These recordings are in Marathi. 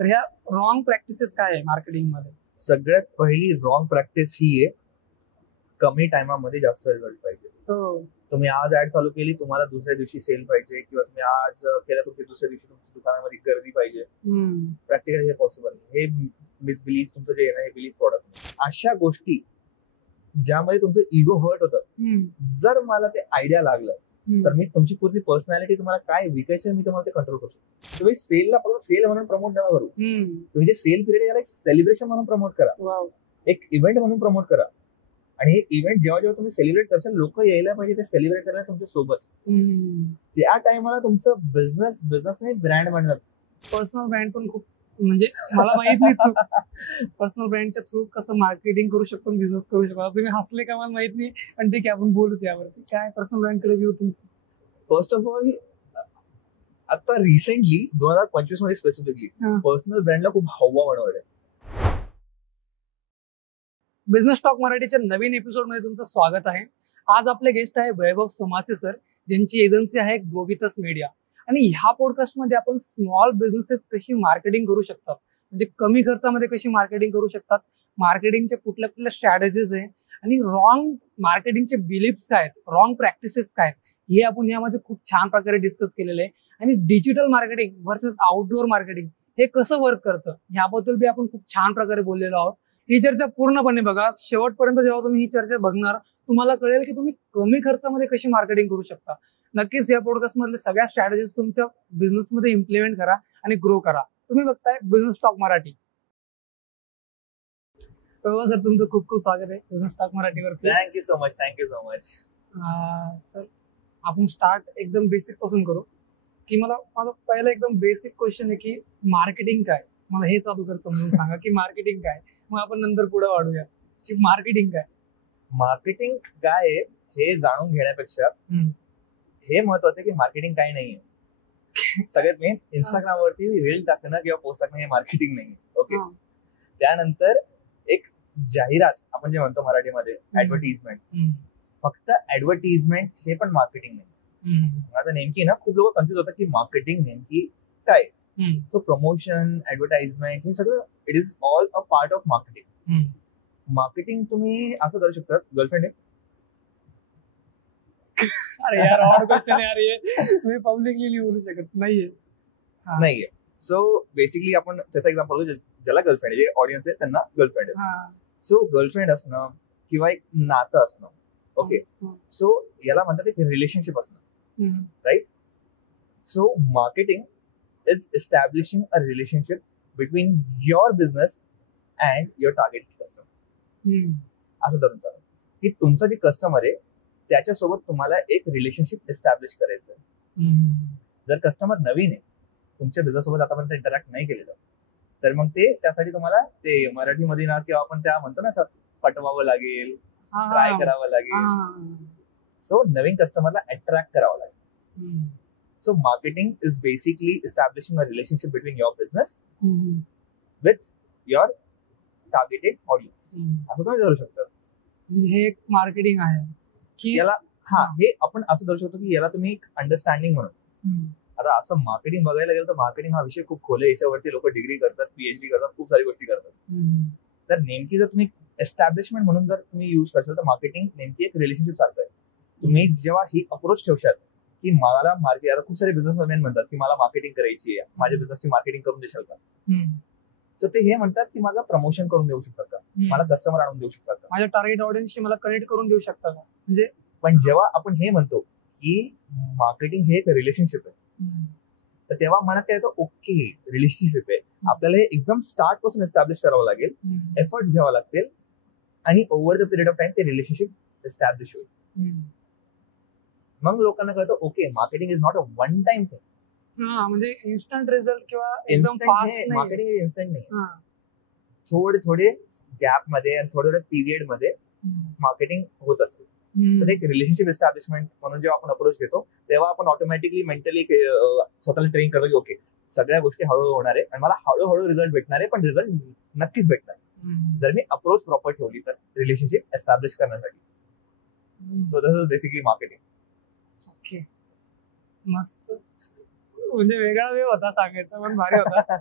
तर ह्या रॉंग प्रॅक्टिसेस काय आहे मार्केटिंग मध्ये? सगळ्यात पहिली रॉंग प्रॅक्टिस ही आहे, कमी टायमामध्ये जास्त रिझल्ट पाहिजे. तुम्ही आज ऍड चालू केली, तुम्हाला दुसऱ्या दिवशी सेल पाहिजे, किंवा तुम्ही आज केलं तुमच्या दुसऱ्या दिवशी तुमच्या दुकानामध्ये गर्दी पाहिजे. प्रॅक्टिकली हे पॉसिबल नाही. हे मिसबिलीफ तुमचं जे आहे ना, हे बिलीफ प्रोडक्ट. अशा गोष्टी ज्यामध्ये तुमचं इगो हर्ट होतं, जर मला ते आयडिया लागलं तर मी तुमची पूर्ण पर्सनॅलिटी, तुम्हाला काय विकायचं मी तुम्हाला ते कंट्रोल करू शकतो. तुम्ही सेलला फक्त सेल म्हणून प्रमोट नका करू. तुम्ही जे सेल पिरियड याला एक सेलिब्रेशन म्हणून प्रमोट करा, एक इव्हेंट म्हणून प्रमोट करा. आणि हे इव्हेंट जेव्हा जेव्हा तुम्ही सेलिब्रेट करशाल, लोक यायला पाहिजे ते सेलिब्रेट करायला तुमच्या सोबत. त्या टाइमला तुमचं बिझनेस नाही ब्रँड बनणार. पर्सनल ब्रँड पण खूप, म्हणजे मला माहित नाही पर्सनल ब्रँडच्या थ्रू कसं मार्केटिंग करू शकतो, बिझनेस करू शकतो. तुम्ही हसले का मला माहित नाही, पण ठीक आहे आपण बोलूच यावरती. काय पर्सनल ब्रँड कडे घेऊ तुमचं? फर्स्ट ऑफ ऑल, आता रिसेंटली 2025 मध्ये स्पेसिफिकली पर्सनल ब्रँडला खूप हवा बनवलंय. बिझनेस टॉक मराठीच्या नवीन एपिसोड मध्ये तुमचं स्वागत आहे. आज आपले गेस्ट आहे वैभव सोमासे सर, ज्यांची एजन्सी आहे ग्लोबितस मीडिया. आणि ह्या पॉडकास्ट मध्ये आपण स्मॉल बिझनेसेस कशी मार्केटिंग करू शकतात, म्हणजे कमी खर्चामध्ये कशी मार्केटिंग करू शकतात, मार्केटिंगचे कुठल्या कुठल्या स्ट्रॅटेजीज आहे, आणि रॉंग मार्केटिंगचे बिलीफ्स काय आहेत, रॉंग प्रॅक्टिसेस काय आहेत, हे आपण यामध्ये खूप छान प्रकारे डिस्कस केलेले आहे. आणि digital marketing versus outdoor marketing हे कसं वर्क करतं ह्याबद्दल बी आपण खूप छान प्रकारे बोललेलो आहोत. ही चर्चा पूर्णपणे बघा, शेवटपर्यंत जेव्हा तुम्ही ही चर्चा बघणार तुम्हाला कळेल की तुम्ही कमी खर्चामध्ये कशी मार्केटिंग करू शकता. नक्कीच या पॉडकास्ट मधले सगळ्या स्ट्रॅटेजीज तुमच्या बिझनेस मध्ये इम्प्लिमेंट करा आणि ग्रो करा. तुम्ही बघताय बिझनेस टॉक मराठी. सर तुमचं खूप खूप स्वागत आहे बिझनेस टॉक मराठीवरती. Thank you so much. सर आपण स्टार्ट एकदम बेसिक पासून करू. की माझा पहिला एकदम बेसिक क्वेश्चन आहे की मार्केटिंग काय, मला हे चालू समजून सांगा की मार्केटिंग काय, मग आपण नंतर पुढे वाढूया की मार्केटिंग काय. मार्केटिंग काय आहे हे जाणून घेण्यापेक्षा हे महत्वाचं की मार्केटिंग काय नाहीये. सगळ्यात मेन इंस्टाग्राम वरती रील टाकणं किंवा पोस्ट टाकणं हे मार्केटिंग नाहीये. ओके. त्यानंतर एक जाहिरात, आपण जे म्हणतो मराठीमध्ये ऍडव्हर्टिजमेंट, फक्त ऍडव्हर्टिजमेंट हे पण मार्केटिंग नाही. आता नेमकी ना खूप लोक कन्फ्युज होतात की मार्केटिंग नेमकी काय. सो प्रमोशन, ऍडव्हर्टाइजमेंट हे सगळं it is all a part of marketing. Marketing तुम्ही असं करू शकता, गर्लफ्रेंड आहे. अरे यार और क्वेश्चन है यार, ये तुम्ही पब्लिकली नाही बोलू शकत. नाहीये. सो बेसिकली आपण त्याचा एक्झाम्पल घेऊ, ज्याला गर्लफ्रेंड आहे, जे ऑडियन्स आहे त्यांना गर्लफ्रेंड आहे. सो गर्लफ्रेंड असणं किंवा एक नातं असणं, ओके, सो याला म्हणतात एक रिलेशनशिप असणं, right. So marketing is establishing a relationship between your business and your target customer. असं धरून चालू की तुमचं जे कस्टमर आहे त्याच्यासोबत तुम्हाला एक रिलेशनशिप एस्टॅब्लिश करायचं. जर कस्टमर नवीन आहे, तुमच्या बिझनेस सोबत आतापर्यंत इंटरॅक्ट नाही केलेलं, तर मग ते त्यासाठी तुम्हाला ते मराठीमध्ये ना किंवा आपण त्या म्हणतो ना पटवावं लागेल, ट्राय करावं लागेल. सो नवीन कस्टमरला अट्रॅक्ट करावं लागेल. So marketing is basically establishing a relationship between your business with your targeted audience. असं तुम्ही धरू शकता. हे एक मार्केटिंग आहे की याला हे आपण असं धरू शकतो की याला तुम्ही अंडरस्टँडिंग म्हणून. आता असं मार्केटिंग बघायला गेलं तर मार्केटिंग हा विषय खूप खोल आहे. याच्यावरती लोक डिग्री करतात, पीएचडी करतात, खूप सारी गोष्टी करतात. तर नेमकी जर तुम्ही एस्टॅब्लिशमेंट म्हणून जर तुम्ही युज करशाल तर मार्केटिंग नेमकी एक रिलेशनशिप सारखं आहे. तुम्ही जेव्हा ही अप्रोच ठेवशाल की मला मार्केट, आता खूप सारे बिझनेसमॅन म्हणतात की मला मार्केटिंग करायची आहे, माझ्या बिझनेसची मार्केटिंग करून देशाल का. तर ते हे म्हणतात की माझं प्रमोशन करून देऊ शकतात का, मला कस्टमर आणून देऊ शकतात का, माझ्या टार्गेट ऑडियन्सशी मला कनेक्ट करून देऊ शकता का. म्हणजे पण जेव्हा आपण हे म्हणतो की मार्केटिंग हे एक रिलेशनशिप आहे, तर तेव्हा म्हणत काय येतो, ओके रिलेशनशिप आहे, आपल्याला हे एकदम स्टार्ट पासून एस्टॅब्लिश करावं लागेल, एफर्ट्स घ्यावा लागतील, आणि over the period of time ते रिलेशनशिप एस्टॅब्लिश होईल. मग लोकांना कळतं okay marketing is not a one time thing. म्हणजे इन्स्टंट रिझल्ट किंवा एकदम फास्ट मार्केटिंग इन्स्टंट नाही. थोडे गॅप मध्ये आणि थोडे पिरियड मध्ये मार्केटिंग होत असते. तर एक रिलेशनशिप एस्टॅब्लिशमेंट म्हणून जेव्हा आपण अप्रोच घेतो तेव्हा आपण ऑटोमॅटिकली मेंटली स्वतःला ट्रेन करतो की ओके सगळ्या गोष्टी हळूहळू होणार आहे आणि मला हळूहळू रिझल्ट भेटणार आहे, पण रिझल्ट नक्कीच भेटणार जर मी अप्रोच प्रॉपर ठेवली तर रिलेशनशिप एस्टॅब्लिश करण्यासाठी. So this is basically marketing. Okay, मस्त. म्हणजे वेगळा वे होता सांगायचा, पण भारी होता.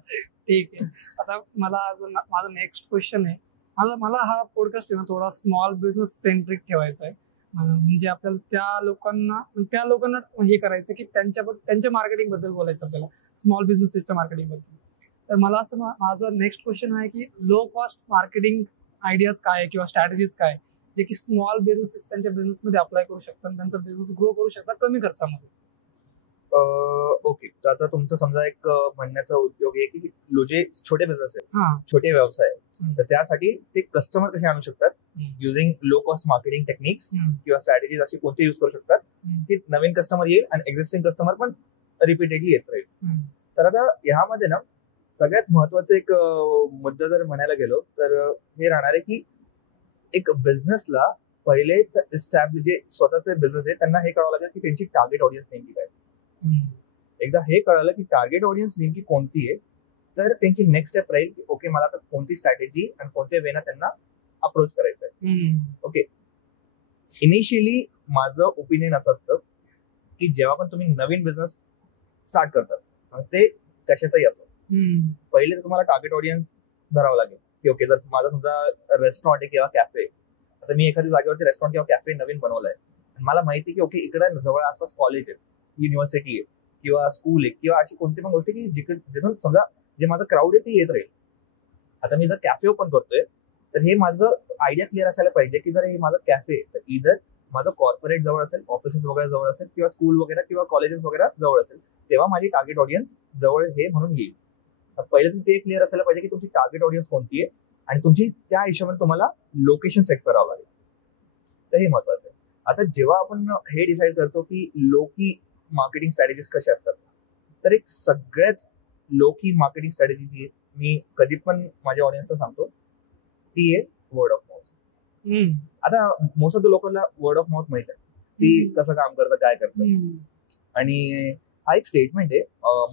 ठीक आहे. आता माझा नेक्स्ट क्वेश्चन आहे. मला हा पॉडकास्ट आहे ना थोडा स्मॉल बिझनेस सेंट्रिक ठेवायचा आहे. म्हणजे आपल्याला त्या लोकांना हे करायचं की त्यांच्या मार्केटिंग बद्दल बोलायचं आपल्याला, स्मॉल बिझनेसेसच्या मार्केटिंग बद्दल. तर मला असं माझा नेक्स्ट क्वेश्चन आहे की लो कॉस्ट मार्केटिंग आयडियाज काय किंवा स्ट्रॅटेजीज काय जे की स्मॉल बिझनेसेस त्यांच्या बिझनेसमध्ये अप्लाय करू शकतात, त्यांचा बिझनेस ग्रो करू शकतात कमी खर्चामध्ये. ओके, तर आता तुमचं समजा एक म्हणण्याचा उद्योग आहे की जे छोटे बिझनेस आहेत, हा, छोटे व्यवसाय आहेत, तर त्यासाठी ते कस्टमर कसे आणू शकतात using low cost marketing techniques किंवा स्ट्रॅटेजीज असे कोणते युज करू शकतात की नवीन कस्टमर येईल आणि एक्झिस्टिंग कस्टमर पण रिपीटेडली येत राहील. तर आता ह्यामध्ये ना सगळ्यात महत्वाचा एक मुद्दा जर म्हणायला गेलो तर हे राहणार आहे की एक बिझनेसला पहिले जे स्वतःचे बिझनेस आहे त्यांना हे कळावं लागेल की त्यांची टार्गेट ऑडियन्स नेमकी काय. एकदा हे कळालं की टार्गेट ऑडियन्स नेमकी कोणती आहे तर त्यांची नेक्स्ट स्टेप राहील की ओके मला आता कोणती स्ट्रॅटेजी आणि कोणत्या वेना त्यांना अप्रोच करायचं आहे. ओके, इनिशियली माझं ओपिनियन असं असतं की जेव्हा पण तुम्ही नवीन बिझनेस स्टार्ट करतात ते कशाचाही असो, पहिले तर तुम्हाला टार्गेट ऑडियन्स धरावं लागेल की ओके जर माझा समजा रेस्टॉरंट आहे किंवा कॅफे, आता मी एखाद्या जागेवरती रेस्टॉरंट किंवा कॅफे नवीन बनवलाय आणि मला माहिती आहे की ओके इकडे जवळ आसपास कॉलेज आहे, युनिव्हर्सिटी आहे किंवा स्कूल आहे किंवा अशी कोणती पण गोष्ट की जिथून समजा जे माझं क्राऊड आहे ते येत राहील. आता मी जर कॅफे ओपन करतोय तर हे माझं आयडिया क्लिअर असायला पाहिजे की जर हे माझं कॅफे आहे तर इधर माझं कॉर्पोरेट जवळ असेल, ऑफिसेस वगैरे जवळ असेल किंवा स्कूल वगैरे किंवा कॉलेजेस वगैरे जवळ असेल, तेव्हा माझी टार्गेट ऑडियन्स जवळ हे म्हणून येईल. पहिले ते क्लिअर असायला पाहिजे की तुमची टार्गेट ऑडियन्स कोणती आहे आणि तुमची त्या हिशोबाने तुम्हाला लोकेशन सेट करावं लागेल. तर हे महत्वाचं आहे. आता जेव्हा आपण हे डिसाईड करतो की लोकी मार्केटिंग स्ट्रॅटेजीज कशा असतात, तर एक सगळ्यात लोकी मार्केटिंग स्ट्रॅटेजी जी मी कधी पण माझ्या ऑडियन्सला सांगतो ती आहे वर्ड ऑफ माउथ. आता मोस्ट ऑफ द लोकांना वर्ड ऑफ माउथ माहित आहे ती कसं काम करतं, काय करतं. आणि हा एक स्टेटमेंट आहे,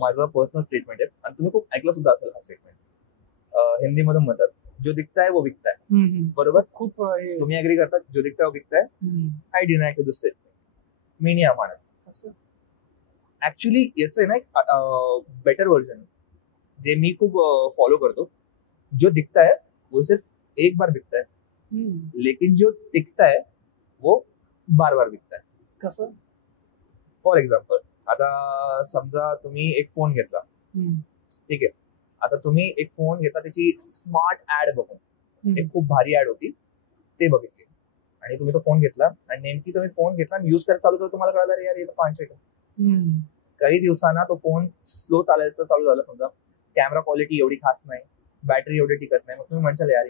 माझं पर्सनल स्टेटमेंट आहे आणि तुम्ही खूप ऐकलं सुद्धा असेल हा स्टेटमेंट. हिंदीमधून म्हणतात जो दिखता है वो बिकता है. बरोबर, खूप तुम्ही अग्री करतात जो दिखता है वो बिकता है. I deny to this statement. मी नाही मानत. ऍक्च्युली याचं आहे ना एक बेटर व्हर्जन जे मी खूप फॉलो करतो. जो दिखता है वो सिर्फ एक बार बिकता है, लेकिन जो टिकता है वो बार बार बिकता है. कसं? फॉर एक्झाम्पल, आता समजा तुम्ही एक फोन घेतला, ठीक आहे. आता तुम्ही एक फोन घेतला त्याची स्मार्ट ऍड बघून, एक खूप भारी ऍड होती ते बघितली आणि तुम्ही तो फोन घेतला आणि नेमकी तुम्ही फोन घेतला आणि युज करायला चालू केलं, तुम्हाला कळलं यार हे 500 आहे. काही दिवसांना तो फोन स्लो चालायचं चालू झालं, समजा कॅमेरा क्वालिटी एवढी खास नाही, बॅटरी एवढी टिकत नाही, मग तुम्ही म्हणशाल यार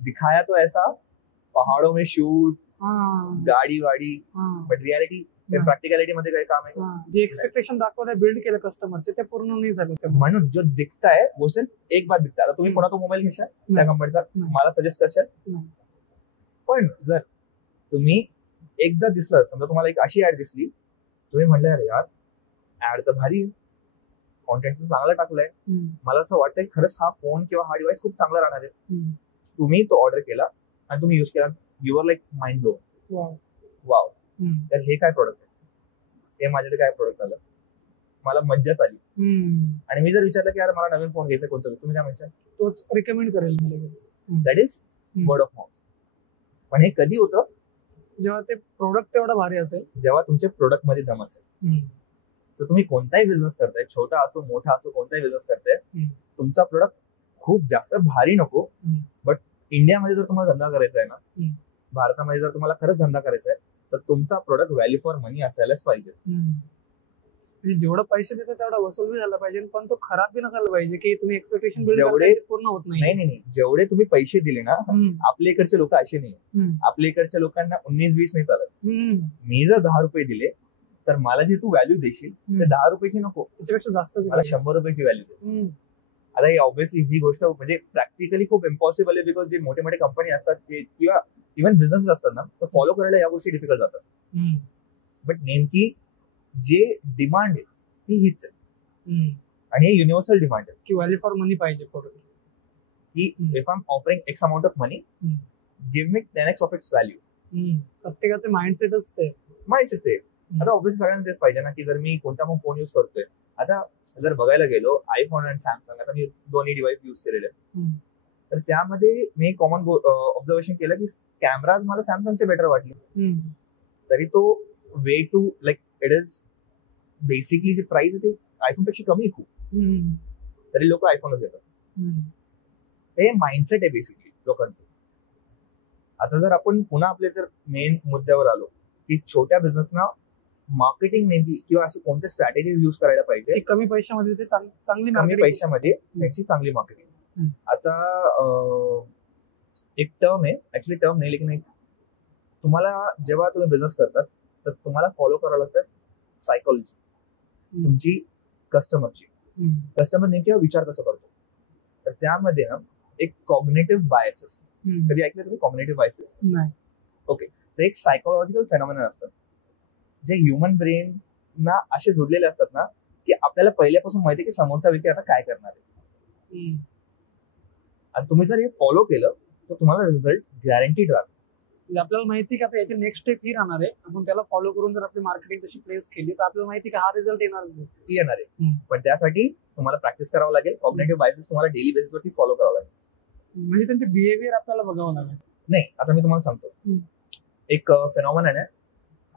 दिखाया तो ऐसा पहाड़ों में शूट, गाडी वाडी, बट रियालिटी प्रॅक्टिकॅलिटी मध्ये काही काम आहे. जे एक्सपेक्टेशन दाखवलं बिल्ड केलं कस्टमरचे ते पूर्ण नाही झालं. म्हणून जो दिखता है वो सिर्फ एक बार दिखता है. तुम्ही कोणाचा मोबाईल घेशाल त्या कंपनीचा, मला सजेस्ट करशाल, पण जर तुम्ही एकदा दिसलं, समजा तुम्हाला एक अशी ऍड दिसली, तुम्ही म्हणलं अरे यार ऍड तर भारी आहे, कॉन्टेंट तर चांगलं टाकलंय, मला असं वाटतंय खरंच हा फोन किंवा हा डिव्हाइस खूप चांगला राहणार आहे. तुम्ही तो ऑर्डर केला आणि तुम्ही युज केला, your like mind blown, wow, तर हे काय प्रोडक्ट आहे, हे माझ्याकडे काय प्रोडक्ट आलं, मला मज्जाच आली. आणि मी जर विचारलं की यार मला नवीन फोन घ्यायचा कोणतं, तुम्ही काय म्हणशाल? तोच रिकमेंड करेल. That is word of mouth. पण हे कधी होतं? जेव्हा ते प्रोडक्ट तेवढा भारी असेल, जेव्हा तुमच्या प्रोडक्ट मध्ये दम असेल. तर तुम्ही कोणताही बिझनेस करताय, छोटा असो मोठा असो, कोणताही बिझनेस करताय, तुमचा प्रोडक्ट खूप जास्त भारी नको, बट इंडियामध्ये जर तुम्हाला धंदा करायचा आहे ना, भारतामध्ये जर तुम्हाला खरंच धंदा करायचा आहे, तर तुमचा प्रोडक्ट व्हॅल्यू फॉर मनी असायलाच पाहिजे. जेवढं पैसे देतो तेवढा वसूल बी झाला पाहिजे, पण तो खराब बी नसायला पाहिजे की तुम्ही एक्सपेक्टेशन जेवढे पूर्ण होत नाही. नाही, जेवढे तुम्ही पैसे दिले ना, आपल्या इकडचे लोक असे नाही. आपल्या इकडच्या लोकांना 19-20 नाही चालत. मी जर 10 रुपये दिले तर मला जे तू व्हॅल्यू देशील ते 10 रुपयाची नको, त्याच्यापेक्षा जास्त मला 100 रुपयाची व्हॅल्यू दे. आता ही ऑब्व्हियसली ही गोष्ट म्हणजे प्रॅक्टिकली खूप इम्पॉसिबल आहे, बिकॉज जे मोठे मोठे कंपनी असतात किंवा इव्हन बिझनेसेस असतात ना, तर फॉलो करायला या गोष्टी डिफिकल्ट जातात. बट नेमकी जे डिमांड आहे ती हीच आहे, आणि हे युनिव्हर्सल डिमांड आहे की व्हॅल्यू फॉर मनी पाहिजे प्रोडक्ट. की if I am offering x amount of money, give me 10x of its value. प्रत्येकाचे माइंडसेटच ते माइंडसेट ते. आता ऑब्व्हियसली सगळ्यांना तेच पाहिजे ना, की जर मी कोणता पण फोन युज करतोय आता जर बघायला गेलो आयफोन आणि सॅमसंग, आता मी दोन्ही डिव्हाइस युज केलेले तर त्यामध्ये मी कॉमन ऑब्झर्वेशन केलं की कॅमेरा मला सॅमसंगचे बेटर वाटले. तरी तो way to like it is basically जे प्राइस आहे ते आयफोन पेक्षा कमी खूप, तरी लोक आयफोनच घेतात. हे माइंडसेट आहे बेसिकली लोकांचं. आता जर आपण पुन्हा आपल्या जर मेन मुद्द्यावर आलो की छोट्या बिझनेसना मार्केटिंग नेमकी किंवा असे कोणत्या स्ट्रॅटेजीज युज करायला पाहिजे कमी पैशामध्ये ते चांगली कमी पैशामध्ये त्यांची चांगली मार्केटिंग. आता एक टर्म आहे, ऍक्च्युली टर्म नाही लेकिन तुम्हाला जेव्हा तुम्ही बिझनेस करतात तर तुम्हाला फॉलो करावं लागतं सायकोलॉजी तुमची कस्टमरची. कस्टमर नेमकी विचार कसा करतो, तर त्यामध्ये ना एक कॉग्निटिव्ह बायसेस, कधी ऐकलं तुम्ही कॉग्निटिव्ह बायसेस? ओके, तर एक सायकोलॉजिकल फेनॉमेनन असतात जे ह्युमन ब्रेन ना असे जुडलेले असतात ना की आपल्याला पहिल्यापासून माहिती आहे की समोरचा व्यक्ती आता काय करणार आहे, आणि तुम्ही जर हे फॉलो केलं तर तुम्हाला रिझल्ट गॅरंटीड राहतो. आपल्याला माहिती का याची नेक्स्ट स्टेप ही राहणार आहे, आपण त्याला फॉलो करून जर आपली मार्केटिंग तशी प्लेस केली तर आपल्याला माहिती का हा रिझल्ट येणार आहे. पण त्यासाठी तुम्हाला प्रॅक्टिस करावं लागेल. कॉग्निटिव्ह बायसेस तुम्हाला डेली बेसिसवरती फॉलो करावं लागेल. म्हणजे त्यांचे बिहेवियर आपल्याला बघावं लागेल. नाही, आता मी तुम्हाला सांगतो एक फेनॉमेनन आहे,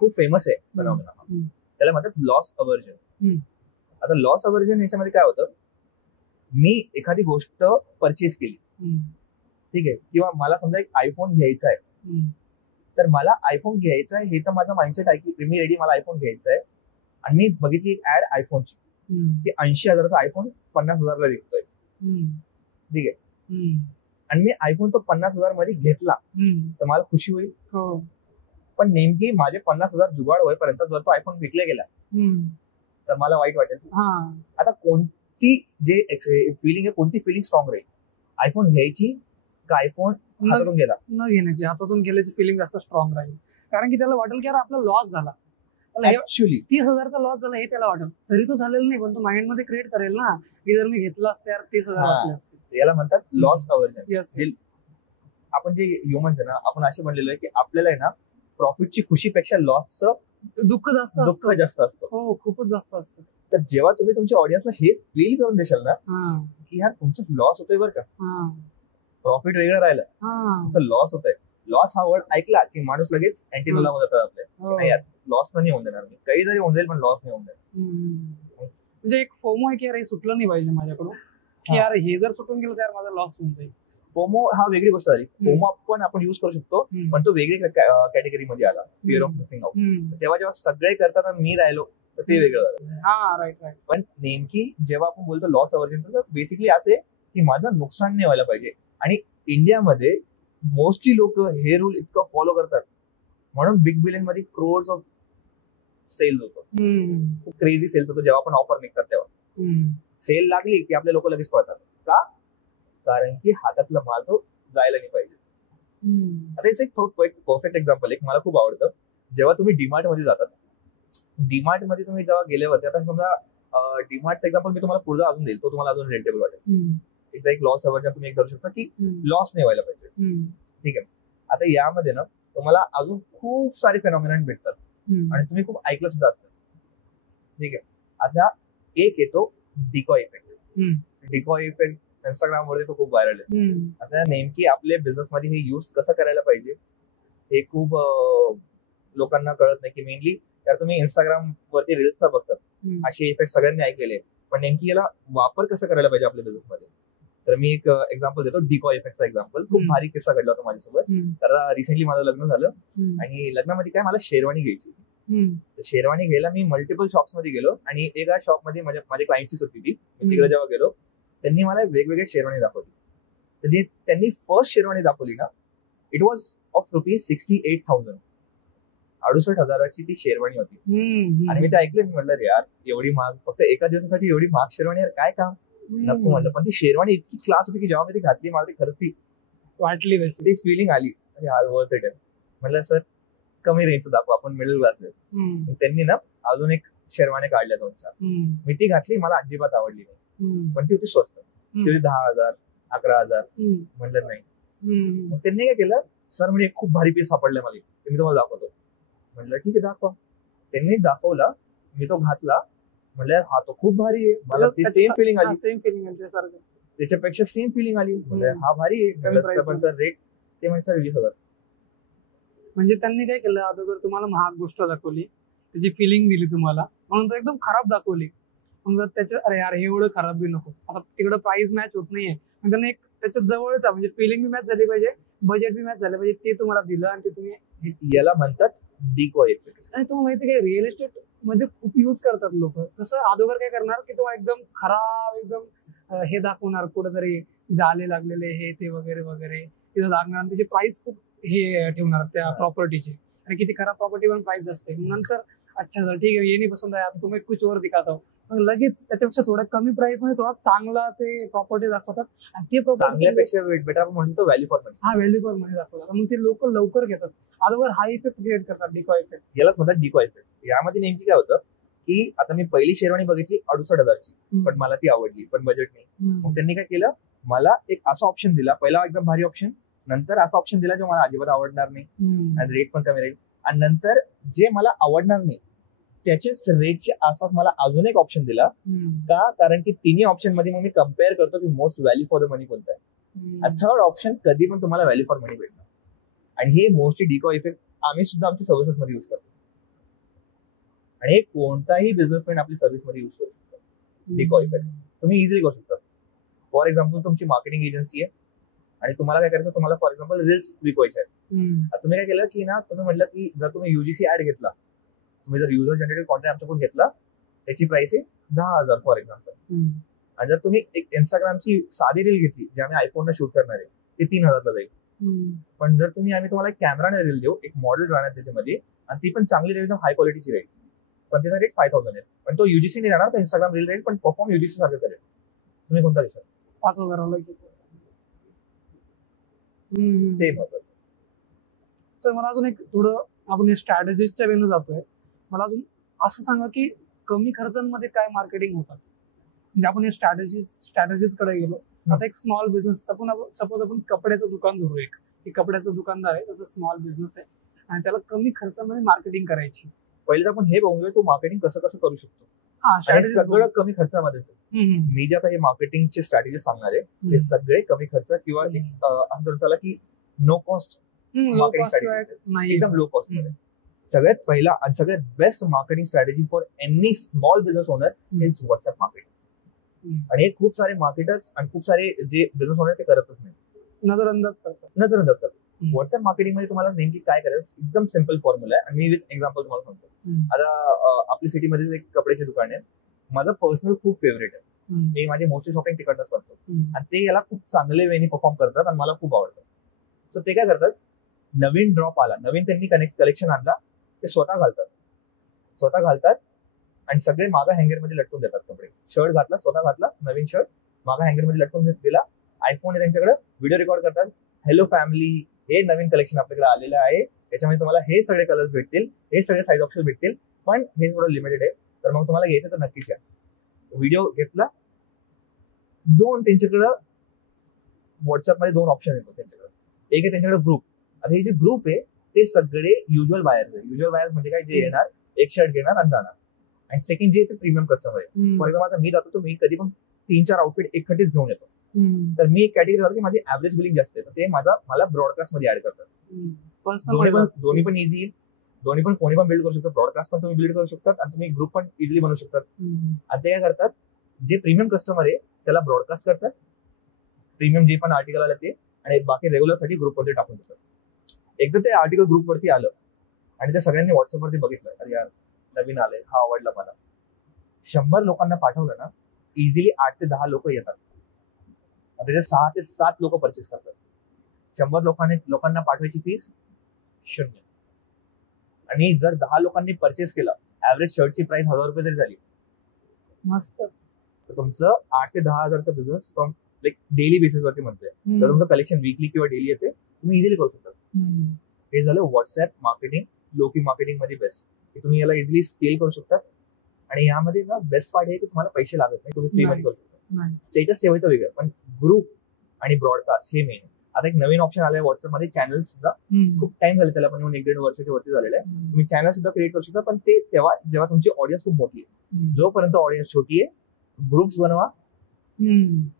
खूप फेमस आहे फेनॉमेनन, त्याला म्हणतात लॉस अवर्जन. आता लॉस अवर्जन याच्यामध्ये काय होतं, मी एखादी गोष्ट परचेस केली, ठीक आहे, किंवा मला समजा एक आयफोन घ्यायचा आहे, तर मला आयफोन घ्यायचा आहे हे तर माझा माइंडसेट आहे की मी रेडी, मला आयफोन घ्यायचा आहे, आणि मी बघितली एक ऍड आयफोनची की 80,000चा आयफोन 50,000ला विकतोय, ठीक आहे, आणि मी आयफोन तो 50,000 मध्ये घेतला तर मला खुशी होईल. पण नेमकी माझे 50,000 जुगाड होईपर्यंत जर तो आयफोन विकला गेला तर मला वाईट वाटेल. आता कोणती जे फिलिंग आहे, कोणती फिलिंग स्ट्रॉंग राहील, आयफोन घ्यायची का आयफोन हातातून गेला न घेण्याची, हातातून गेल्याची फिलिंग जास्त स्ट्रॉंग राहील, कारण की त्याला वाटेल की यार आपला लॉस झाला, ऍक्च्युअली 30,000चा लॉस झाला हे त्याला वाटेल, जरी तो झालेला नाही पण तो माइंड मध्ये क्रिएट करेल ना की जर मी घेतला असता यार 30,000 वाचले असते. याला म्हणतात लॉस अवर्जन. आपण जे ह्युमन्स आहे ना, आपण असे बनलेलो आहे की आपल्याला आहे ना प्रॉफिटची खुशीपेक्षा लॉसचं दुःख जास्त असतं. हो, खूपच जास्त असतं. तर जेव्हा तुम्ही तुमच्या ऑडियन्सला हे फील करून देशाल ना की यार तुमचं लॉस होतोय बरं का, प्रॉफिट वेगळं राहिलं, तुमचं लॉस होतंय. लॉस हा वर्ड ऐकला की माणूस लगेच अँटीनोला जातात आपल्या, नाही यार लॉस तर नाही होऊन देणार, मी काही जरी होऊन जाईल पण लॉस नाही होऊन देणार. म्हणजे एक फोमो आहे की यार हे सुटलं नाही पाहिजे माझ्याकडून, की यार हे जर सुटून गेलं तर यार माझा लॉस होऊन जाईल. फोमो हा वेगळी गोष्ट झाली. फोमो पण आपण युज करू शकतो, पण तो वेगळी कॅटेगरी मध्ये आला, फिअर ऑफ मिसिंग आउट. तेव्हा जेव्हा सगळे करतात आणि मी राहिलो तर ते वेगळं झालं. राईट. पण नेमकी जेव्हा आपण बोलतो लॉस अवर्जनचं, तर बेसिकली असे की माझं नुकसान नाही व्हायला पाहिजे. आणि इंडियामध्ये मोस्टली लोक हे रूल इतकं फॉलो करतात म्हणून बिग बिलियन मध्ये क्रोर्स ऑफ सेल्स होतो, क्रेझी सेल्स होतो. जेव्हा आपण ऑफर निघतात तेव्हा सेल लागली की आपले लोक लगेच पळतात. का? कारण की हातातला माल तो जायला नाही पाहिजे. आता हेच एक परफेक्ट एक्झाम्पल एक मला खूप आवडतं. जेव्हा तुम्ही डीमार्ट मध्ये जातात, डीमार्ट मध्ये तुम्ही जेव्हा गेल्यावरती, आता समजा डीमार्टचं एक्झाम्पल मी तुम्हाला पुढे अजून देईल, तो तुम्हाला अजून रिलेटेबल वाटेल. एकदा एक लॉस अवर्जन तुम्ही एक करू शकता की लॉस नाही व्हायला पाहिजे, ठीक आहे. आता यामध्ये ना तुम्हाला अजून खूप सारे फेनॉमेनन भेटतात आणि तुम्ही खूप ऐकलं सुद्धा असतं, ठीक आहे. आता एक येतो decoy effect. Decoy effect Instagram वरती तो खूप व्हायरल आहे. आता नेमकी आपल्या बिझनेस मध्ये हे यूज कसं करायला पाहिजे हे खूप लोकांना कळत नाही. की मेनली यार तुम्ही इंस्टाग्राम वरती रील्स तर बघतात, असे इफेक्ट सगळ्यांनी ऐकलेले, पण नेमकी याला वापर कसं करायला पाहिजे आपल्या बिझनेस मध्ये. तर मी एक एक्झाम्पल देतो, डिकॉय इफेक्टचा एक्झाम्पल. खूप भारी किस्सा घडला होता माझ्यासोबत. तर रिसेंटली माझं लग्न झालं आणि लग्नामध्ये काय मला शेरवानी घ्यायची होती. शेरवानी घ्यायला मी मल्टिपल शॉप्स मध्ये गेलो आणि एका शॉप मध्ये माझ्या क्लायंटचीच होती ती. तिकडे जेव्हा गेलो त्यांनी मला वेगवेगळे शेरवानी दाखवली. तर जे त्यांनी फर्स्ट शेरवानी दाखवली ना, इट वॉज ऑफ ₹68,000. 68,000ची ती शेरवानी होती. आणि मी ते ऐकलं, मी म्हटलं यार एवढी महाग, फक्त एका दिवसासाठी एवढी महाग शेरवानी, यार काय काम, नको म्हटलं. पण ती शेरवानी इतकी क्लास होती की जेव्हा मी ती घातली मला ती खरंच ती वाटली, ती फिलिंग आली, अरे यार वर्थ इट आहे. म्हटलं सर कमी रेंजचं दाखवा, आपण मिडल क्लास. त्यांनी ना अजून एक शेरवानी काढल्या 2-4. मी ती घातली, मला अजिबात आवडली नाही, पण ती होती स्वस्त, ती होती 10,000 11,000. म्हटलं नाही. मग त्यांनी काय केलं, सर म्हणजे खूप भारी पीस सापडले मला, ते मी तुम्हाला दाखवतो. म्हटलं ठीक आहे दाखवा. त्यांनी दाखवला, मी तो घातला म्हणलं हा तो खूप भारी आहे, मला ती सेम फिलिंग आली, सेम फिलिंग आली त्यासारखं, त्याच्यापेक्षा सेम फिलिंग आली. म्हणलं हा भारी आहे. रेट ते म्हणजे 20,000. म्हणजे त्यांनी काय केलं, अगोदर तुम्हाला महाग गोष्ट दाखवली, त्याची फिलिंग दिली तुम्हाला, म्हणून तो एकदम खराब दाखवली. मग त्याच्या अरे यार हे एवढं खराब बी नको, आता तिकडं प्राइस मॅच होत नाहीये, मग त्यांना एक त्याच्या जवळच म्हणजे फिलिंग बी मॅच झाली पाहिजे, बजेट बी मॅच झालं पाहिजे, ते तुम्हाला दिलं आणि ते तुम्ही, याला म्हणतात डिकॉय इफेक्ट. आणि तुम्हाला माहिती काय, रिअल इस्टेट म्हणजे खूप यूज करतात लोक. कसं अगोदर काय करणार की तो एकदम खराब, एकदम हे दाखवणार, कुठं जरी जाले लागलेले हे ते वगैरे वगैरे तिथं लागणार, त्याची प्राइस खूप हे ठेवणार त्या प्रॉपर्टीची, आणि किती खराब प्रॉपर्टी पण प्राइस असते. नंतर अच्छा सर ठीक आहे, ये नाही पसंत आहे, तुम्ही कुछ और दिखाता हो, मग लगेच त्याच्यापेक्षा थोडं कमी प्राइस मध्ये थोडा चांगला ते प्रॉपर्टी दाखवतात, आणि ते चांगल्यापेक्षा बेटर आपण म्हणतो व्हॅल्यू फॉर मनी. हा व्हॅल्यू फॉर मनी दाखवतात, मग ते लोक लवकर घेतात. अगोदर हा इफेक्ट क्रिएट करतात, डिकॉय इफेक्ट. यालाच म्हणतात डिकॉय इफेक्ट. यामध्ये नेमकी काय होतं की आता मी पहिली शेरवानी बघितली 68,000ची, पण मला ती आवडली, पण बजेट नाही. मग त्यांनी काय केलं, मला एक असा ऑप्शन दिला, पहिला एकदम भारी ऑप्शन, नंतर असा ऑप्शन दिला जो मला अजिबात आवडणार नाही आणि रेट पण कमी राहील, आणि नंतर जे मला आवडणार नाही त्याचेच रेटच्या आसपास मला अजून एक ऑप्शन दिला. का? कारण की तिन्ही ऑप्शन मध्ये मग मी कम्पेअर करतो की मोस्ट व्हॅल्यू फॉर द मनी कोणता आहे. थर्ड ऑप्शन कधी पण तुम्हाला व्हॅल्यू फॉर मनी भेटणार, आणि हे मोस्टली डिकॉय इफेक्ट आम्ही सुद्धा आमच्या सर्व्हिसेस मध्ये युज करतो, आणि हे कोणताही बिझनेसमॅन आपली सर्व्हिस मध्ये युज करू शकतो. डिकॉय इफेक्ट तुम्ही इझिली करू शकता. फॉर एक्झाम्पल तुमची मार्केटिंग एजन्सी आहे आणि तुम्हाला काय करायचं, तुम्हाला फॉर एक्झाम्पल रील्स विकवायचे आहेत. तुम्ही काय केलं की ना, तुम्ही म्हटलं की जर तुम्ही युजीसी ऍड घेतला, तुम्ही जर युजर जनरेटेड कॉन्टेंट आमच्याकडून घेतला, त्याची प्राइस आहे 10,000 फॉर एक्झाम्पल, आणि जर तुम्ही एक इंस्टाग्रामची साधी रील घेतली जे आम्ही आयफोनला शूट करणार आहे, ते 3,000ला जाईल. पण जर आम्ही तुम्हाला एक कॅमेराने रील देऊ, एक मॉडेल राहणार त्याच्यामध्ये, आणि ती पण चांगली राहील, हाय क्वालिटीची राहील, पण त्याचा रेट 5,000 आहे. पण तो युजीसी नाही राहणार, तो इंस्टाग्राम रील राहील, पण परफॉर्म युजीसी सारखं करेल. तुम्ही कोणता घेशाल? 5,000 ते महत्वाचं. सर मला अजून एक थोडं, आपण स्ट्रॅटेजीजच्या वेळेला जातोय, मला अजून असं सांगा की कमी खर्चांमध्ये काय मार्केटिंग होतात. म्हणजे आपण स्ट्रॅटेजीज कडे गेलो. आता एक स्मॉल बिझनेस, सपोज आपण कपड्याचं दुकान धरू, एक कपड्याचं दुकानदार आहे, त्याचा स्मॉल बिझनेस आहे, आणि त्याला कमी खर्चामध्ये मार्केटिंग करायची. पहिले तर आपण हे बघूया तो मार्केटिंग कसं कसं करू शकतो. सगळं कमी खर्चामध्ये. मी जे आता हे मार्केटिंगचे स्ट्रॅटेजी सांगणार आहे, हे सगळे कमी खर्च किंवा असं धरून चला की नो कॉस्ट मार्केटिंग स्ट्रॅटेजी, एकदम लो कॉस्ट मध्ये. सगळ्यात पहिला आणि सगळ्यात best marketing strategy for any small business owner is WhatsApp marketing. आणि हे खूप सारे मार्केटर्स आणि खूप सारे जे बिझनेस ओनर ते करतच नाही, नजरअंदाज करतात. व्हॉट्सअप मार्केटिंग मध्ये तुम्हाला नेमकी काय करायचं, एकदम सिम्पल फॉर्म्युला आहे, आणि मी विथ एक्झाम्पल तुम्हाला सांगतो. आता आपली सिटीमध्ये एक कपड्याची दुकान आहे, माझं पर्सनल खूप फेवरेट आहे, मी माझे मोस्टली शॉपिंग तिकडनंच करतो, आणि ते याला खूप चांगले वेनी परफॉर्म करतात आणि मला खूप आवडतं. सो ते काय करतात, नवीन ड्रॉप आला, नवीन त्यांनी कलेक्शन आणला, ते स्वतः घालतात आणि सगळे मागा हँगर मध्ये लटकून देतात कपडे. शर्ट घातला, स्वतः घातला नवीन शर्ट, मागा हँगर मध्ये लटकून दिला, आयफोन आहे त्यांच्याकडे, व्हिडिओ रेकॉर्ड करतात, हॅलो फॅमिली, हे नवीन कलेक्शन आपल्याकडे आलेलं आहे, त्याच्यामध्ये तुम्हाला हे सगळे कलर्स भेटतील, हे सगळे साईज ऑप्शन भेटतील, पण हे थोडं लिमिटेड आहे, तर मग तुम्हाला घ्यायचं तर नक्कीच या. व्हिडिओ घेतला, त्यांच्याकडं व्हॉट्सअपमध्ये 2 ऑप्शन येतो त्यांच्याकडे. एक आहे त्यांच्याकडे ग्रुप. आता हे जे ग्रुप आहे ते सगळे युज्युअल बायर्स आहे. युज्युअल बायर्स म्हणजे काय, जे येणार, एक शर्ट घेणार आणि जाणार. आणि सेकंड जे प्रीमियम कस्टमर आहे. फॉर एक्झाम्पल आता मी जातो, तर मी कधी पण 3-4 आउटफिट एकखटीच घेऊन येतो. तर मी एक कॅटेगरी जातो की माझी ऍव्हरेज बिलिंग जास्त आहे, तर ते मला ब्रॉडकास्ट मध्ये ऍड करतात. दोन्ही पण इझी, दोन्ही पण कोणी पण बिल्ड करू शकतात. ब्रॉडकास्ट पण तुम्ही बिल्ड करू शकतात आणि तुम्ही ग्रुप पण इझिली बनवू शकतात. आणि ते काय करतात, जे प्रीमियम कस्टमर आहे त्याला ब्रॉडकास्ट करतात, प्रीमियम जे पण आर्टिकल आलं ते, आणि बाकी रेग्युलर साठी ग्रुपवरती टाकून देतात. एकदा ते आर्टिकल ग्रुपवरती आलं आणि ते सगळ्यांनी व्हॉट्सअपवरती बघितलं, अरे यार नवीन आलंय, हा आवडला मला, 100 लोकांना पाठवलं ना, इझिली 8 ते 10 लोक येतात. त्याचे 6 ते 7 लोक परचेस करतात. 100 लोकांना पाठवायची फीस 0. आणि जर 10 लोकांनी परचेस केला, ऍव्हरेज शर्टची प्राइस 1000 रुपये जरी झाली, मस्त, तर तुमचं 8 ते 10,000चा business from like daily basis वरती म्हणतोय. तर तुमचं कलेक्शन वीकली किंवा डेली येते, तुम्ही इझिली करू शकता. हे झालं व्हॉट्सअप मार्केटिंग, लोकी मार्केटिंग मध्ये बेस्ट, की तुम्ही याला इझिली स्केल करू शकता. आणि यामध्ये ना बेस्ट पार्ट आहे की तुम्हाला पैसे लागत नाही, तुम्ही फ्री मध्ये करू शकता. स्टेटस ठेवायचं वेगळं, पण ग्रुप आणि ब्रॉडकास्ट हे मेन. आता एक नवीन ऑप्शन आलाय व्हॉट्सअप मध्ये, चॅनल सुद्धा. खूप टाइम झाले त्याला, पण 1-1.5 वर्षाच्या वरती झालेलं आहे. तुम्ही चॅनल सुद्धा क्रिएट करू शकता, पण ते तेव्हा जेव्हा तुमची ऑडियन्स खूप मोठी आहे. जोपर्यंत ऑडियन्स छोटी आहे, ग्रुप्स बनवा,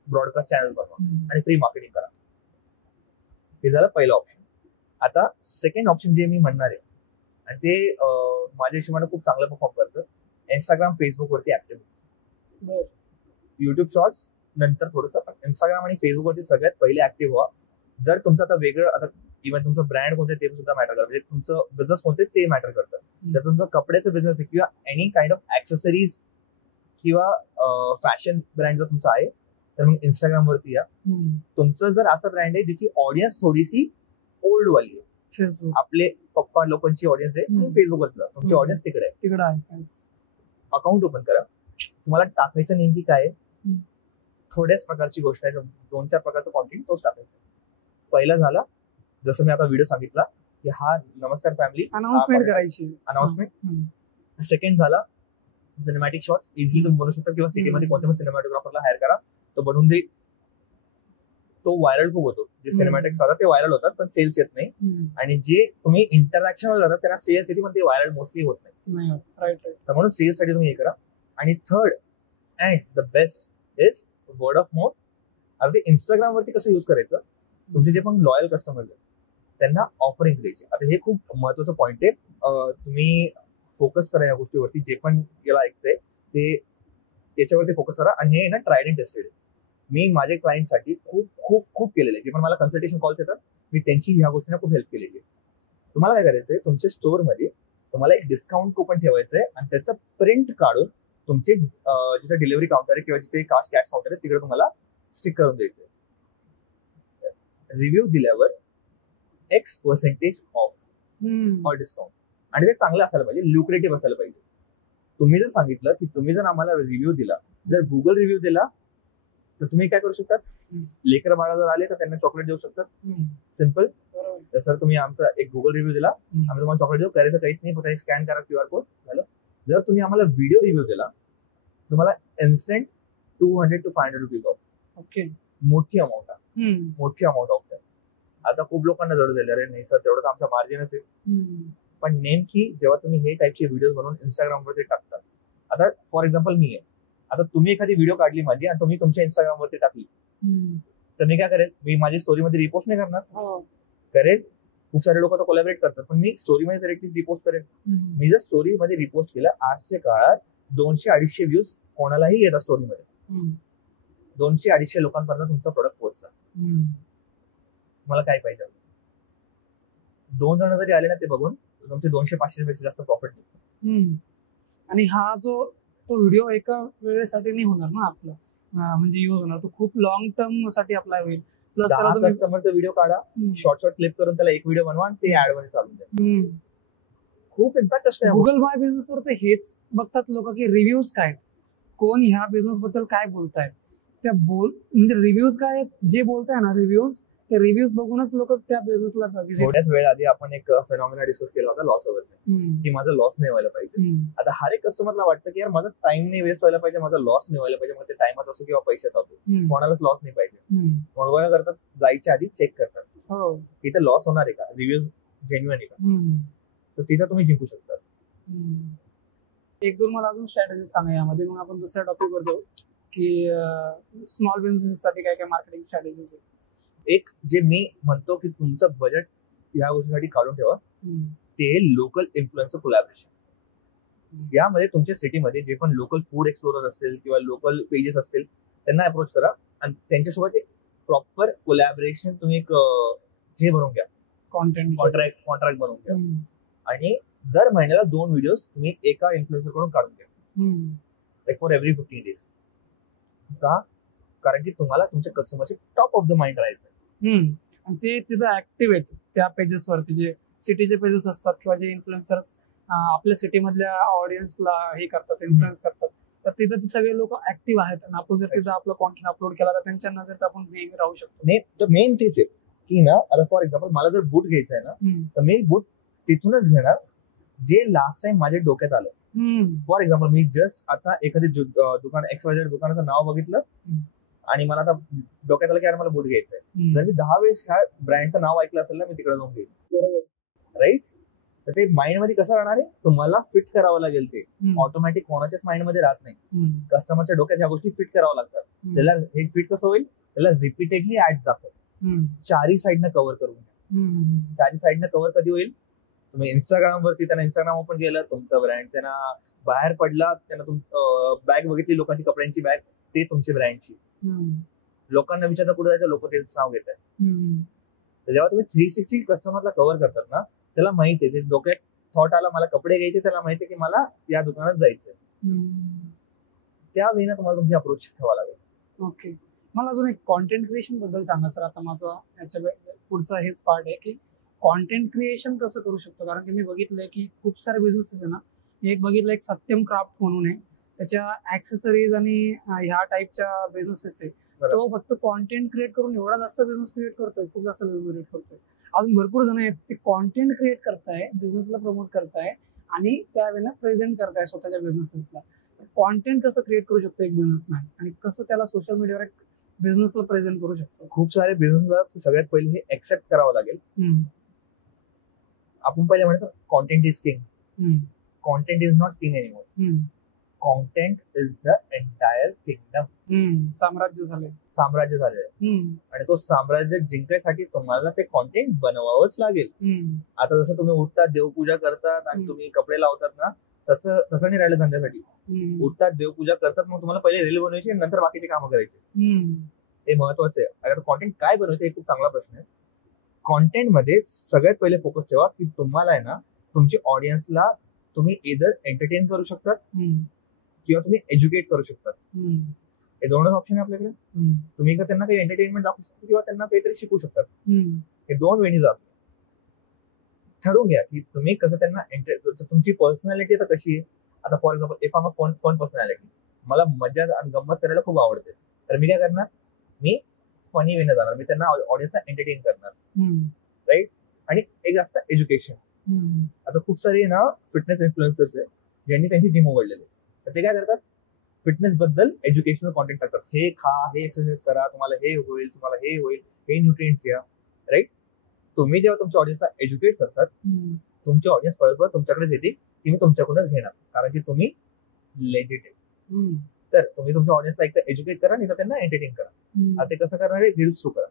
ब्रॉडकास्ट चॅनल बनवा आणि फ्री मार्केटिंग करा. हे झालं पहिलं ऑप्शन. आता सेकंड ऑप्शन जे मी म्हणणार आहे, आणि ते माझ्या हिशोबाने खूप चांगलं परफॉर्म करतं, इंस्टाग्राम, फेसबुक वरती ऍक्टिव्ह. युट्यूब शॉर्ट्स नंतर थोडंसं, पण इंस्टाग्राम आणि फेसबुक वरती सगळ्यात पहिले ऍक्टिव्ह व्हा. जर तुमचं आता वेगळं, आता इव्हन तुमचं ब्रँड कोणते ते सुद्धा मॅटर करतं, म्हणजे तुमचं बिझनेस कोणते ते मॅटर करतं. जर तुमचं कपड्याचं बिझनेस आहे किंवा एनी काइंड ऑफ ऍक्सेसरीज किंवा फॅशन ब्रँड जर तुमचा आहे, तर मग इंस्टाग्राम वरती या. तुमचं जर असं ब्रँड आहे ज्याची ऑडियन्स थोडीशी ओल्ड वाली आहे, फेसबुक आपले पप्पा लोकांची ऑडियन्स आहे, फेसबुक वरती तुमची ऑडियन्स तिकडे आहे. अकाउंट ओपन करा. तुम्हाला टाकायचं नेमकी काय आहे, थोड्याच प्रकारची गोष्ट आहे, 2-4 प्रकारचं कॉन्टेंट तोच टाकायचं. पहिला झाला, जसं मी आता व्हिडिओ सांगितला की हा नमस्कार फॅमिली, अनाउन्समेंट करायची, अनाउन्समेंट. सेकंड झाला सिनेमॅटिक शॉट्स. इझिली तुम्ही बनवू शकता, किंवा सिटीमध्ये कोणत्या पण सिनेमॅटोग्राफरला हायर करा, तो बनवून दे. तो व्हायरल खूप होतो. जे सिनेमॅटिक्स राहतात ते व्हायरल होतात, पण सेल्स येत नाही. आणि जे तुम्ही इंटरॅक्शन जातात त्यांना सेल्स येते, पण ते व्हायरल मोस्टली होत नाही. तर म्हणून सेल्स साठी तुम्ही हे करा. आणि third and the best is word of mouth. आता ते इंस्टाग्राम वरती कसं युज करायचं, तुमचे जे पण लॉयल कस्टमर आहेत त्यांना ऑफरिंग द्यायची. आता हे खूप महत्वाचं पॉईंट आहे. तुम्ही फोकस करा या गोष्टीवरती. जे पण याला ऐकतंय ते याच्यावरती फोकस करा. आणि हे ना ट्रायड अँड टेस्टेड आहे. मी माझ्या क्लायंटसाठी खूप खूप खूप केलेलं आहे. जे पण मला कन्सल्टेशन कॉल्स येतात, मी त्यांची ह्या गोष्टींना खूप हेल्प केलेली आहे. तुम्हाला काय करायचंय, तुमच्या स्टोअरमध्ये तुम्हाला एक डिस्काउंट कुपन ठेवायचंय आणि त्याचं प्रिंट काढून तुमचे जिथे डिलिव्हरी काउंटर आहे किंवा जिथे कॅश काउंटर आहे तिकडे तुम्हाला स्टिक करून द्यायचंय. रिव्ह्यू दिल्यावर X% ऑफ और डिस्काउंट. आणि ते चांगलं असायला पाहिजे, ल्युक्रेटिव्ह असायला पाहिजे. तुम्ही जर सांगितलं की तुम्ही जर आम्हाला रिव्ह्यू दिला, जर गुगल रिव्ह्यू दिला, तर तुम्ही काय करू शकतात, लेकर बाळा जर आले तर त्यांना चॉकलेट देऊ शकतात. सिम्पल. तर सर तुम्ही आमचा एक गुगल रिव्ह्यू दिला, आम्ही तुम्हाला चॉकलेट देऊ, करायचं काहीच नाही, फक्त स्कॅन करा QR कोड झालं. जर तुम्ही आम्हाला व्हिडिओ रिव्ह्यू दिला, तुम्हाला instant 200 to 500 rupees of. Okay, मोठी अमाऊंट आहे, मोठी अमाऊंट ऑफ आहे. आता खूप लोकांना जड झालं, अरे नाही सर तेवढं तर आमचा मार्जिनच आहे. पण नेमकी जेव्हा तुम्ही हे टाईपचे व्हिडिओ बनवून इंस्टाग्रामवरती टाकतात, आता फॉर एक्झाम्पल मी आहे, आता तुम्ही एखादी व्हिडिओ काढली माझी आणि तुम्ही तुमच्या इंस्टाग्रामवरती टाकली, तर मी काय करेल, मी माझी स्टोरीमध्ये रिपोस्ट नाही करणार, करेल. खूप सारे लोक तर कोलॅबरेट करतात, पण मी स्टोरीमध्ये डायरेक्टली रिपोस्ट करेल. मी जर स्टोरीमध्ये रिपोस्ट केलं, आजच्या काळात 200-250 व्ह्यूज कोणालाही येतात स्टोरीमध्ये. 200-250 लोकांपर्यंत तुमचा प्रोडक्ट पोहोचला. मला काय पाहिजे, 2 जण जरी आले ना ते बघून, तुमचे 200-500 पेक्षा जास्त प्रॉफिट निघतो. आणि हा जो तो व्हिडिओ एका वेळेसाठी नाही होणार ना आपला, म्हणजे यूज होणार, तो खूप लॉंग टर्म साठी अप्लाय होईल. प्लस कस्टमरचा व्हिडिओ काढा, शॉर्ट क्लिप करून त्याला एक व्हिडिओ बनवा आणि ते ऍड मध्ये चालून द्या. खूप इम्पॅक्ट असतो. गुगल माय बिझनेस वर हेच बघतात लोक की रिव्ह्यूज काय, कोण ह्या बिझनेस बद्दल काय बोलतायत, त्या म्हणजे रिव्ह्यूज काय जे बोलताय ना, रिव्ह्यूज, ते रिव्ह्यूज बघूनच लोक त्या बिझनेसला. थोड्याच वेळ आधी आपण एक फेनॉमिना डिस्कस केला होता लॉस वरती, की माझा लॉस नाही व्हायला पाहिजे. आता हर एक कस्टमरला वाटतं की यार माझा टाइम नाही वेस्ट व्हायला पाहिजे, माझा लॉस नाही व्हायला पाहिजे. मग ते टाइमात असो किंवा पैशात असो, कोणालाच लॉस नाही पाहिजे. मग काय करतात, जायच्या आधी चेक करतात तिथे लॉस होणार आहे का, रिव्ह्यूज जेन्युइन आहे का, तर तिथे तुम्ही जिंकू शकता. 1-2 मला अजून स्ट्रॅटेजी सांगा यामध्ये, मग आपण दुसऱ्या टॉपिक वर जाऊ की स्मॉल बिझनेस साठी काय काय मार्केटिंग स्ट्रॅटेजीज आहे. एक जे मी म्हणतो की तुमचं बजेट या गोष्टीसाठी काढून ठेवा, ते लोकल इन्फ्लुएन्सर कोलॅबरेशन. यामध्ये तुमच्या सिटीमध्ये जे पण लोकल फूड एक्सप्लोरर असतील किंवा लोकल पेजेस असतील त्यांना अप्रोच करा आणि त्यांच्यासोबत एक प्रॉपर कोलॅबरेशन तुम्ही एक हे बनवून घ्या, कॉन्ट्रॅक्ट बनवून घ्या. आणि दर महिन्याला 2 व्हिडिओ तुम्ही एका इन्फ्लुएन्सर कडून काढून घ्या, लाईक फॉर एव्हरी 15 डेज. का, कारण की तुम्हाला तुमच्या कस्टमरचे टॉप ऑफ द माइंड राहायचं. आणि ते तिथं ऍक्टिव्ह आहेत त्या पेजेस वरती, जे सिटीचे पेजेस असतात किंवा जे इन्फ्लुएन्सर्स आपल्या सिटी मधल्या ऑडियन्सला हे करतात, इन्फ्लुएन्स करतात, तर तिथं ते सगळे लोक ऍक्टिव्ह आहेत. आणि आपण जर तिथं आपला कॉन्टेंट अपलोड केला तर त्यांच्या नजरेत आपण नेहमी राहू शकतो. नाही तर मेन तेच आहे की ना, आता फॉर एक्झाम्पल मला जर बूट घ्यायचं आहे ना, तर मी बूट तिथूनच घेणार जे लास्ट टाइम माझ्या डोक्यात आलं. फॉर एक्झाम्पल मी जस्ट आता एखादी दुकान XYZ दुकानाचं नाव बघितलं आणि मला आता डोक्यात आलं की यार मला बूट घ्यायचंय, जर मी 10 वेळेस ह्या ब्रँडचं नाव ऐकलं असेल ना, मी तिकडे जाऊन घेईन. राईट. तर ते माइंड मध्ये कसं राहणार आहे, तुम्हाला फिट करावं लागेल. ते ऑटोमॅटिक कोणाच्याच माइंड मध्ये राहत नाही. कस्टमरच्या डोक्यात ह्या गोष्टी फिट कराव्या लागतात. त्याला हे फिट कसं होईल, त्याला रिपीटेडली ऍड्स दाखव, चारही साईडनं कव्हर करून घ्या. चारही साईडनं कव्हर कधी होईल, तुम्ही इंस्टाग्राम वरती त्यांना इंस्टाग्राम ओपन केलं, तुमचा ब्रँड त्यांना बाहेर पडला, त्यांना बॅग बघितली लोकांची, कपड्यांची बॅग, ते तुमची ब्रँडची. लोकांना विचारणं कुठे जायचं, लोक तेच नाव घेत आहेत. जेव्हा तुम्ही 360 कस्टमरला कव्हर करतात ना, त्याला माहिती आहे, जे डोक्यात थॉट आला मला कपडे घ्यायचे, त्याला माहिती आहे की मला या दुकानात जायचंय. त्या वेळेला तुम्हाला तुमची अप्रोच ठेवावं लागेल. ओके. मला अजून एक कॉन्टेंट क्रिएशन बद्दल सांगा सर. आता माझं याच्या पुढचा हेच पार्ट आहे की कॉन्टेंट क्रिएशन कसं करू शकतो. कारण की मी बघितलंय की खूप सारे बिझनेसेस आहे ना, मी एक बघितलं, एक सत्यम क्राफ्ट म्हणून आहे, त्याच्या ऍक्सेसरीज आणि ह्या टाईपच्या बिझनेसेस आहे. तो फक्त कॉन्टेंट क्रिएट करून एवढा जास्त बिझनेस क्रिएट करतोय, खूप जास्त बिझनेस क्रिएट करतोय. अजून भरपूर जण आहेत ते कॉन्टेंट क्रिएट करताय, बिझनेसला प्रमोट करताय आणि त्यावेळेला प्रेझेंट करताय स्वतःच्या बिझनेसेसला. कॉन्टेंट कसं क्रिएट करू शकतो एक बिझनेसमॅन, आणि कसं त्याला सोशल मीडियावर एक बिझनेसला प्रेझेंट करू शकतो. खूप सारे बिझनेसला सगळ्यात पहिले हे एक्सेप्ट करावं लागेल. आपण पहिले म्हणतो content is king. Content is not king anymore. Content is the entire kingdom. साम्राज्य झालंय. आणि तो साम्राज्य जिंकायसाठी तुम्हाला ते कॉन्टेंट बनवावंच लागेल. आता जसं तुम्ही उठतात, देवपूजा करतात आणि तुम्ही कपडे लावतात ना, तसं नाही राहिलं धंद्यासाठी. उठतात, देवपूजा करतात, मग तुम्हाला पहिले रील बनवायची, नंतर बाकीचे कामं करायचे. हे महत्वाचं आहे. आता कॉन्टेंट काय बनवायचं हे खूप चांगला प्रश्न आहे. कॉन्टेंट मध्ये सगळ्यात पहिले फोकस ठेवा की तुम्हाला आहे ना, तुमच्या ऑडियन्सला तुम्ही इधर एंटरटेन करू शकतात किंवा तुम्ही एज्युकेट करू शकतात. हे दोनच ऑप्शन आहे आपल्याकडे. तुम्ही का त्यांना काही एंटरटेनमेंट दाखवू शकता किंवा त्यांना काहीतरी शिकू शकतात. हे दोन वेळी जात. ठरवून घ्या की तुम्ही कसं त्यांना तुमची पर्सनॅलिटी आता कशी आहे. आता फॉर एक्झाम्पल, इफ आम अ फन पर्सनॅलिटी, मला मजा आणि गंमत करायला खूप आवडते, तर मी काय करणार, मी फनी वेने जाणार, मी त्यांना ऑडियन्सला एंटरटेन करणार. राईट. आणि एक असतं एज्युकेशन. आता खूप सारे ना फिटनेस इन्फ्लुएन्सर्स आहे ज्यांनी त्यांची जिम उघडलेली, तर ते काय करतात, फिटनेस बद्दल एज्युकेशनल कॉन्टेंट टाकतात. हे खा, हे एक्सरसाइज करा, तुम्हाला हे होईल, तुम्हाला हे होईल, हे न्यूट्रिएंट्स घ्या. राईट. तुम्ही जेव्हा तुमच्या ऑडियन्सला एज्युकेट करतात, तुमची ऑडियन्स परत तुमच्याकडेच येते की मी तुमच्याकडूनच घेणार, कारण की तुम्ही लेजिट आहे. तर तुम्ही तुमच्या ऑडियन्सला एक तर एज्युकेट करा, नाही तर त्यांना एंटरटेन करा. आता ते कसं करणार आहे, रील्स थ्रू करा.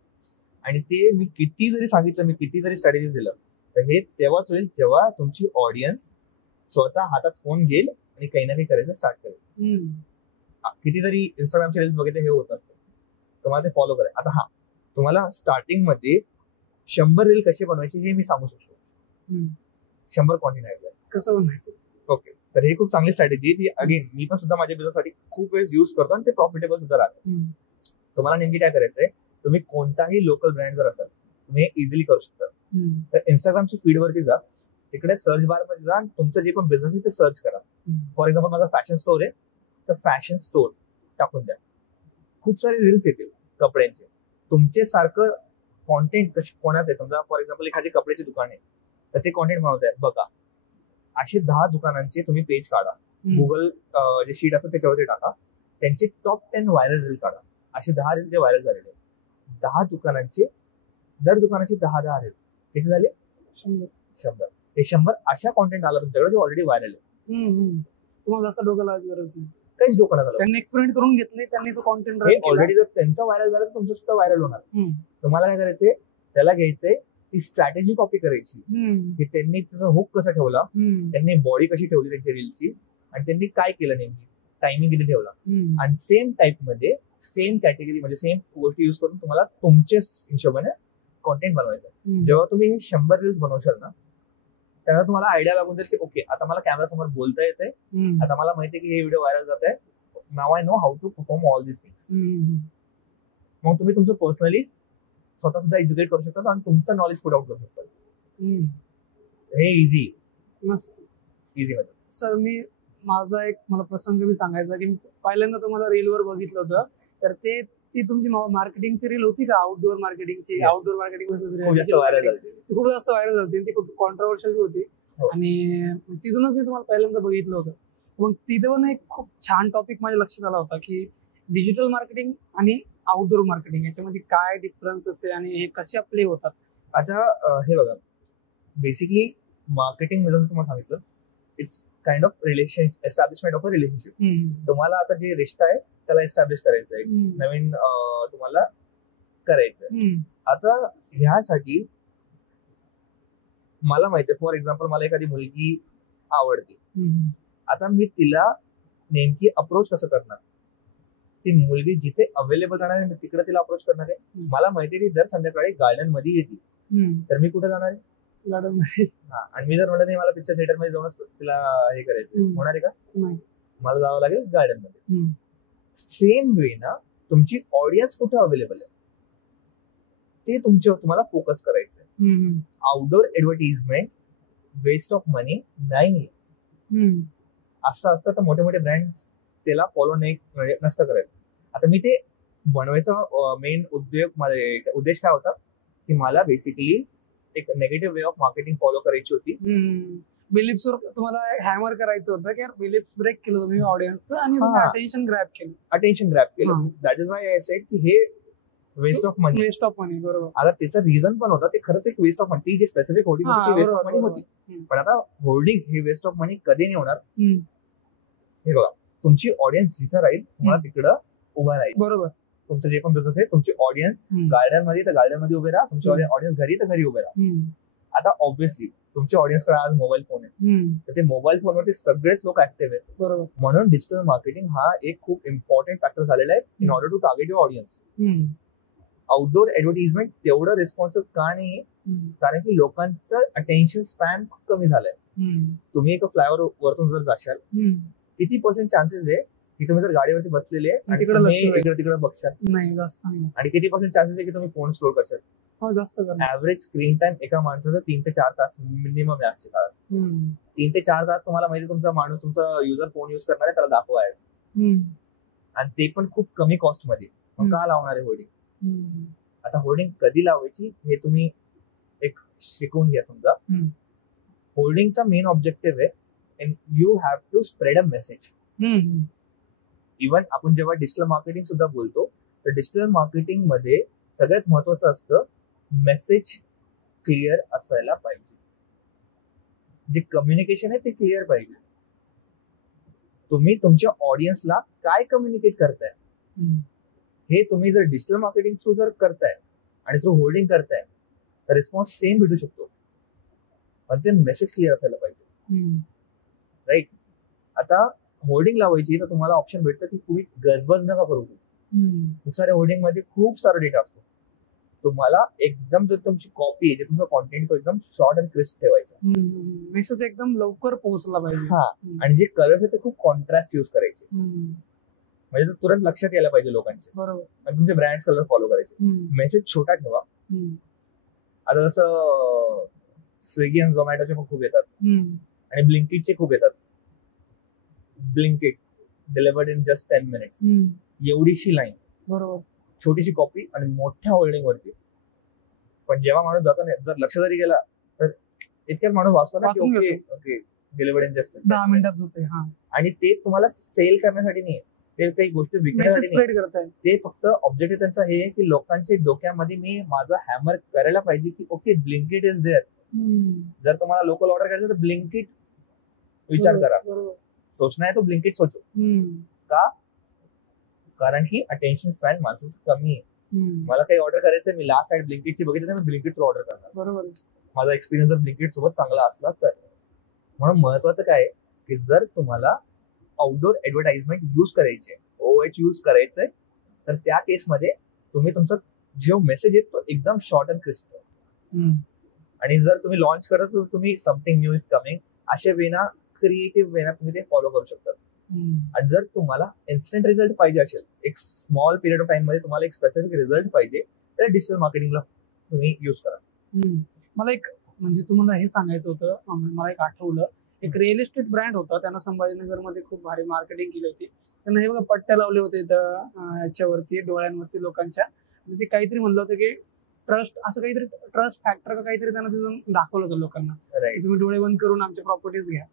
आणि ते मी किती जरी सांगितलं, मी किती जरी स्ट्रॅटेजी दिलं, तर हे तेव्हाच होईल जेव्हा तुमची ऑडियन्स स्वतः हातात फोन घेईल आणि काही ना काही करायचं स्टार्ट करेल. किती जरी इंस्टाग्रामचे रील्स बघितले, हे होत असतं. तुम्हाला ते फॉलो करा. आता तुम्हाला स्टार्टिंग मध्ये 100 रील कसे बनवायचे हे मी सांगू शकतो. 100 कॉन्टेंट आयडिया कसं बनवायचं. ओके. तर हे खूप चांगली स्ट्रॅटेजी जी अगेन मी पण सुद्धा माझ्या बिझनेससाठी खूप वेळेस युज करतो आणि ते प्रॉफिटेबल सुद्धा राहतं. तुम्हाला नेमकी काय करायचंय, तुम्ही कोणताही लोकल ब्रँड जर असाल, तुम्ही हे इझिली करू शकता. तर इंस्टाग्रामच्या फीड वरती जा, तिकडे सर्च बार मध्ये जा आणि तुमचं जे पण बिझनेस आहे ते सर्च करा. फॉर एक्झाम्पल, माझा फॅशन स्टोर आहे, तर फॅशन स्टोर टाकून द्या. खूप सारे रील्स येतील कपड्यांचे. तुमचे सारखं कॉन्टेंट कोणाचं आहे, समजा फॉर एक्झाम्पल एखादी कपड्याची दुकान आहे, तर ते कॉन्टेंट बनवत आहे बघा. असे 10 दुकानांचे तुम्ही पेज काढा, गुगल जे शीट असतं त्याच्यावरती टाका, त्यांचे टॉप 10 व्हायरल रील काढा. असे 10 रील जे व्हायरल झालेले, 10 दुकानांचे, दर दुकानाचे 10 रील, किती झाले, 100. हे 100 अशा कॉन्टेंट आला तुमच्याकडे जो ऑलरेडी व्हायरल आहे. तुम्हाला असं डोकं लावायची गरज नाही, काहीच डोकं झालं. त्यांनी एक्सपेरिमेंट करून घेतले, त्यांनी तो कॉन्टेंट ऑलरेडी जर त्यांचा व्हायरल झाला तर तुमचं सुद्धा व्हायरल होणार. तुम्हाला काय करायचंय, त्याला घ्यायचंय, ती स्ट्रॅटेजी कॉपी करायची की त्यांनी त्याचा हुक कसा ठेवला, त्यांनी बॉडी कशी ठेवली त्यांची रीलची, आणि त्यांनी काय केलं, नेमकी टायमिंग किती ठेवला, आणि सेम टाईप मध्ये सेम कॅटेगरी म्हणजे सेम गोष्टी युज करून तुम्हाला तुमच्या हिशोबाने कॉन्टेंट बनवायचं. जेव्हा तुम्ही 100 रील्स बनवशाल ना, तेव्हा तुम्हाला आयडिया लागून जाईल की ओके, आता मला कॅमेरा समोर बोलता येतंय, आता मला माहितीये की हे व्हिडिओ व्हायरल जात आहे, now I know how to perform all this things. मग तुम्ही तुमचं पर्सनली स्वतः सुद्धा एज्युकेट करू शकता आणि तुमचं नॉलेज पुट आउट करू शकता. हे इझी, मस्त इझी मध्ये. सर, माझा एक मला प्रसंग मी सांगायचा की पहिल्यांदा तुम्हाला रीलवर बघितलं होतं, तर ती तुमची मार्केटिंगची रील होती का, आउटडोअर मार्केटिंगची, आउटडोर मार्केटिंग खूप जास्त व्हायरल होती, ती खूप कॉन्ट्रोवर्शियल होती. आणि तिथूनच मी तुम्हाला पहिल्यांदा बघितलं होतं. मग तिथं एक खूप छान टॉपिक माझ्या लक्षात आला होता की डिजिटल मार्केटिंग आणि आउटडोर मार्केटिंग याच्यामध्ये काय डिफरन्स आहे आणि हे कसे प्ले होतात? आता हे बघा, बेसिकली मार्केटिंग मध्ये जसं तुम्हाला सांगितलं, it's kind of relation establishment of a relationship. तुम्हाला आता जे रिश्ता आहे त्याला एस्टॅब्लिश करायचं आहे, नवीन तुम्हाला करायचंय. आता ह्यासाठी मला माहिती आहे, फॉर एक्झाम्पल मला एखादी मुलगी आवडते, आता मी तिला नेमकी अप्रोच कसं करणार? ती मुलगी जिथे अवेलेबल राहणार आहे तिकडे तिला अप्रोच करणार आहे. मला माहिती आहे ती दर संध्याकाळी गार्डन मध्ये येते, तर मी कुठे जाणार आहे? गार्डन मध्ये. आणि मी जर म्हणलं नाही मला पिक्चर थिएटर मध्ये जाऊनच तिला हे करायचं, होणार आहे का? मला जावं लागेल गार्डन मध्ये. सेम वे ना, तुमची ऑडियन्स कुठे अवेलेबल आहे ते तुम्हाला फोकस करायचंय. आउटडोर ऍडव्हर्टाइजमेंट वेस्ट ऑफ मनी नाही. असं असतं तर मोठे मोठे ब्रँड त्याला फॉलो नाही नसतं करत. आता मी ते बनवायचा मेन उद्देश काय होता की मला बेसिकली एक negative way of marketing follow करायची होती. बिलिप्स तुम्हाला हॅमर करायचं होतं की बिलिप्स ब्रेक केलं तुम्ही ऑडियन्सचं आणि अटेन्शन ग्रॅब केलं. That is why I said की हे वेस्ट ऑफ मनी. बरोबर. आता त्याचा रिझन पण होता, ते खरंच एक वेस्ट ऑफ मनी. ती जी स्पेसिफिक होर्डिंग होती ती वेस्ट ऑफ मनी होती. पण आता होर्डिंग हे वेस्ट ऑफ मनी कधी नाही होणार. हे बघा, तुमची ऑडियन्स जिथं राहील तुम्हाला तिकडं उभा राहील. बरोबर. तुमचं जे पण बिझनेस आहे, तुमची ऑडियन्स गार्डन मध्ये तर गार्डन मध्ये उभे राहा, तुमची ऑडियन्स घरी तर घरी उभे राहा. आता ऑब्व्हियसली तुमच्या ऑडियन्सकडे आज मोबाईल फोन आहे, तर ते मोबाईल फोनवरती सगळेच लोक ऍक्टिव्ह आहेत. बरोबर. म्हणून डिजिटल मार्केटिंग हा एक खूप इम्पॉर्टंट फॅक्टर झालेला आहे in order to target your audience. Outdoor advertisement तेवढं रिस्पॉन्सिव्ह का नाही? कारण की लोकांचं अटेन्शन स्पॅन खूप कमी झालंय. तुम्ही एका फ्लायओव्हर वरतून जर जाशाल, किती % चान्सेस आहे की तुम्ही जर गाडीवरती बसलेले आणि इकडे तिकडे बघशाल? नाही, जास्त नाही. आणि किती % चान्सेस आहे की तुम्ही फोन स्क्रोल करशाल? जास्त. ऍव्हरेज स्क्रीन टाइम एका माणसाचा 3 ते 4 तास मिनिमम आहे आजच्या काळात. 3 ते 4 तास तुम्हाला माहिती तुमचा माणूस, तुमचा युजर फोन युज करणार आहे, त्याला दाखवायला, आणि ते पण खूप कमी कॉस्ट मध्ये. मग का लावणार आहे होर्डिंग? आता होर्डिंग कधी लावायची हे तुम्ही एक शिकून घ्या. समजा होर्डिंगचा मेन ऑब्जेक्टिव्ह आहे you have to spread a message. Even आपण जेव्हा डिजिटल मार्केटिंग सुद्धा बोलतो, तर डिजिटल मार्केटिंग मध्ये सगळ्यात महत्वाचं असतं मेसेज क्लिअर असायला पाहिजे. जे कम्युनिकेशन आहे ते क्लिअर पाहिजे. तुम्ही तुमच्या ऑडियन्सला काय कम्युनिकेट करताय हे तुम्ही जर डिजिटल मार्केटिंग थ्रू जर करताय आणि थ्रू होर्डिंग करताय तर रिस्पॉन्स सेम भेटू शकतो, पण ते मेसेज क्लिअर असायला पाहिजे. राईट. आता होर्डिंग लावायची तर तुम्हाला ऑप्शन भेटतं की तुम्ही गजबज नका करू. खूप साऱ्या होर्डिंग मध्ये खूप सारा डेटा असतो. तुम्हाला एकदम जर तुमची कॉपी आहे, तुमचा कॉन्टेंट तो एकदम शॉर्ट अँड क्रिस्प ठेवायचा. मेसेज एकदम लवकर पोहोचला पाहिजे. हा, आणि जे कलर्स आहे ते खूप कॉन्ट्रास्ट युज करायचे, म्हणजे तुरंत लक्षात यायला पाहिजे लोकांचे. बरोबर. आणि तुमचे ब्रँड कलर फॉलो करायचे. मेसेज छोटा ठेवा. आता जसं स्विगी आणि झोमॅटोचे पण खूप येतात आणि ब्लिंकिटचे खूप येतात. Blinkit delivered in just 10 minutes. एवढीशी लाईन, बरोबर, छोटीशी कॉपी आणि मोठ्या होल्डिंग वरती. पण जेव्हा माणूस जातो ना, जर लक्ष जरी गेला तर इतक्यात माणूस वाचतो ना की okay okay delivered in just 10 minutes होते. आणि ते तुम्हाला सेल करण्यासाठी नाही, ते काही गोष्टी विकण्यासाठी नाही. ते फक्त ऑब्जेक्टिव्ह त्यांचा हे आहे की लोकांच्या डोक्यामध्ये मी माझा हॅमर करायला पाहिजे की ओके ब्लिंकिट इज देअर. जर तुम्हाला लोकल ऑर्डर करायचं तर ब्लिंकिट विचार करा. सोचना है तो ब्लिंकिट सोचो. का? कारण ही अटेन्शन स्पॅन माणसाचं कमी आहे. मला काही ऑर्डर करायचं, मी लास्ट साईड ब्लिंकिटची बघितलं तर मी ब्लिंकिट थ्रू ऑर्डर करणार. बरोबर. माझा एक्सपिरियन्स जर ब्लिंकिट सोबत चांगला असला तर. म्हणून महत्वाचं काय आहे की जर तुम्हाला आउटडोर ऍडव्हर्टाइजमेंट युज करायचे, OH युज करायचंय, तर त्या केसमध्ये तुम्ही तुमचा जो मेसेज आहे तो एकदम शॉर्ट अँड क्रिस्प. आणि जर तुम्ही लॉन्च करत तुम्ही समथिंग न्यू इज कमिंग अशा वेना, क्रिएटिव्ह वेना तुम्ही ते फॉलो करू शकता. आणि जर तुम्हाला इन्स्टंट रिझल्ट पाहिजे असेल, एक स्मॉल पिरियड ऑफ टाइम मध्ये तुम्हाला एक स्पेसिफिक रिझल्ट पाहिजे, तर डिजिटल मार्केटिंगला तुम्ही युज करा. मला एक म्हणजे तुम्हाला हे सांगायचं होतं, मला एक आठवलं, एक रिअल इस्टेट ब्रँड होता, त्यांना संभाजीनगर मध्ये खूप भारी मार्केटिंग केली होती. त्यांना हे बघा पट्ट्या लावले होते याच्यावरती, डोळ्यांवरती लोकांच्या. ते काहीतरी म्हणलं होतं की ट्रस्ट, असं काहीतरी ट्रस्ट फॅक्टर का काहीतरी त्यांना तिथून दाखवलं होतं लोकांना. तुम्ही डोळे बंद करून आमच्या प्रॉपर्टीज घ्या.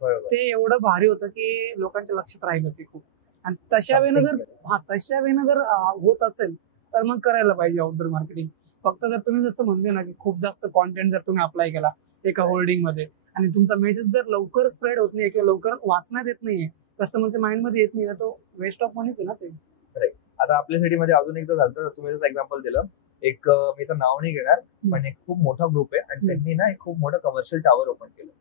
ते एवढं भारी होतं की लोकांच्या लक्षात राहिलं ते खूप. आणि तशा वेळेनं जर होत असेल तर मग करायला पाहिजे आउटडोर मार्केटिंग. फक्त जर तुम्ही जसं म्हणले ना की खूप जास्त कॉन्टेंट जर तुम्ही अप्लाय केला एका होल्डिंग मध्ये आणि तुमचा मेसेज जर लवकर स्प्रेड होत नाही किंवा लवकर वाचण्यात येत नाहीये, कस्टमरच्या माइंड मध्ये येत नाही, तो वेस्ट ऑफ मनीच आहे ना ते. आता आपल्या सिटीमध्ये अजून एकदा झालं, तुम्ही जसं एक्झाम्पल दिलं, एक मी तर नाव नाही घेणार, पण एक खूप मोठा ग्रुप आहे आणि त्यांनी ना एक खूप मोठं कमर्शियल टॉवर ओपन केलं,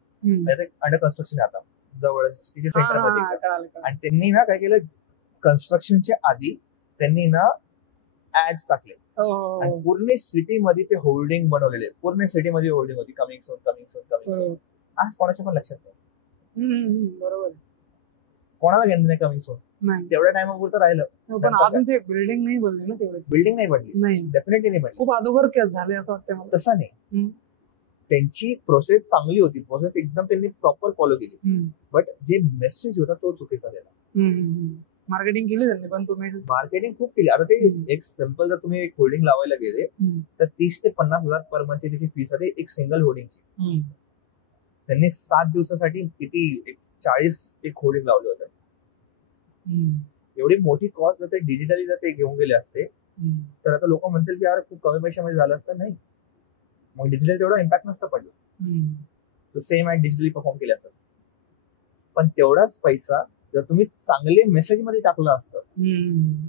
अंडर कन्स्ट्रक्शन आहे आता जवळ सिटीच्या सेंटरमध्ये. आणि त्यांनी ना काय केलं, कन्स्ट्रक्शनच्या आधी त्यांनी ना ऍड्स टाकले आणि पूर्ण सिटीमध्ये ते होल्डिंग बनवलेले, पूर्ण सिटीमध्ये होल्डिंग होती, coming soon coming soon coming soon. आज कोणाच्या पण लक्षात नाही, बरोबर, कोणाला घेणं नाही कमिंग सून, तेवढ्या टाइमपुरतं राहिलं. पण अजून ते बिल्डिंग नाही बनली ना, तेवढे बिल्डिंग नाही बनली, नाही, डेफिनेटली नाही बनली. खूप अगोदर झाले असं वाटतं मला. तसं नाही, त्यांची प्रोसेस चांगली होती, प्रोसेस एकदम त्यांनी प्रॉपर फॉलो केली, बट जे मेसेज होता तो चुकीचा झाला. मार्केटिंग केली त्यांनी, पण तो मेसेज मार्केटिंग खूप केली. आता ते एक सिंपल, जर तुम्ही एक होल्डिंग लावायला गेले तर 30 ते 50,000 पर मंथची त्याची फीस आहे एक सिंगल होल्डिंगची. त्यांनी 7 दिवसासाठी किती 40 एक होल्डिंग लावले होते. एवढी मोठी कॉस्ट जर ते डिजिटली जर ते घेऊन गेले असते तर आता लोक म्हणतील की यार खूप कमी पैशामध्ये झालं असतं. नाही, मग डिजिटल तेवढा इम्पॅक्ट नसतं पडलं, सेम ऍड डिजिटली परफॉर्म केले असतात. पण तेवढाच पैसा जर तुम्ही चांगले मेसेज मध्ये टाकलं असतं,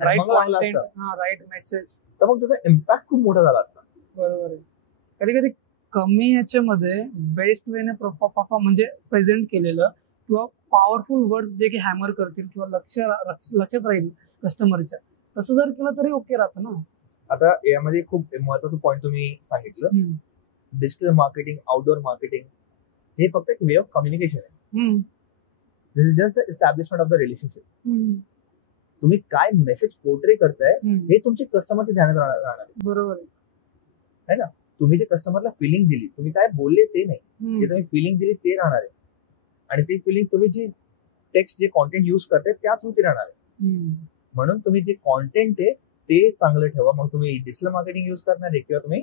राईट मेसेज, तर मग त्याचा इम्पॅक्ट खूप मोठा झाला असता. बरोबर आहे. कधी कधी कमी ह्याच्यामध्ये बेस्ट वेने म्हणजे प्रेझेंट केलेलं किंवा पॉवरफुल वर्ड्स जे की हॅमर करतील किंवा लक्षात राहील कस्टमरच्या, तसं जर केलं तरी ओके राहतं ना. आता यामध्ये खूप महत्वाचं पॉईंट तुम्ही सांगितलं, डिजिटल मार्केटिंग, आउटडोर मार्केटिंग हे फक्त एक वे ऑफ कम्युनिकेशन आहे. This is just the establishment of the relationship. तुम्ही काय मेसेज पोर्ट्रे करताय हे तुमच्या कस्टमरच्या ध्यानात राहणार आहे. बरोबर आहे ना. तुम्ही जे कस्टमरला फिलिंग दिली, तुम्ही काय बोलले ते नाही, जे तुम्ही फिलिंग दिली ते राहणार आहे. आणि ती फिलिंग तुम्ही जी टेक्स्ट, जे कॉन्टेंट युज करताय त्या थ्रू ते राहणार आहे. म्हणून तुम्ही जे कॉन्टेंट आहे ते चांगलं ठेवा. मग तुम्ही डिजिटल मार्केटिंग युज करणार आहे किंवा तुम्ही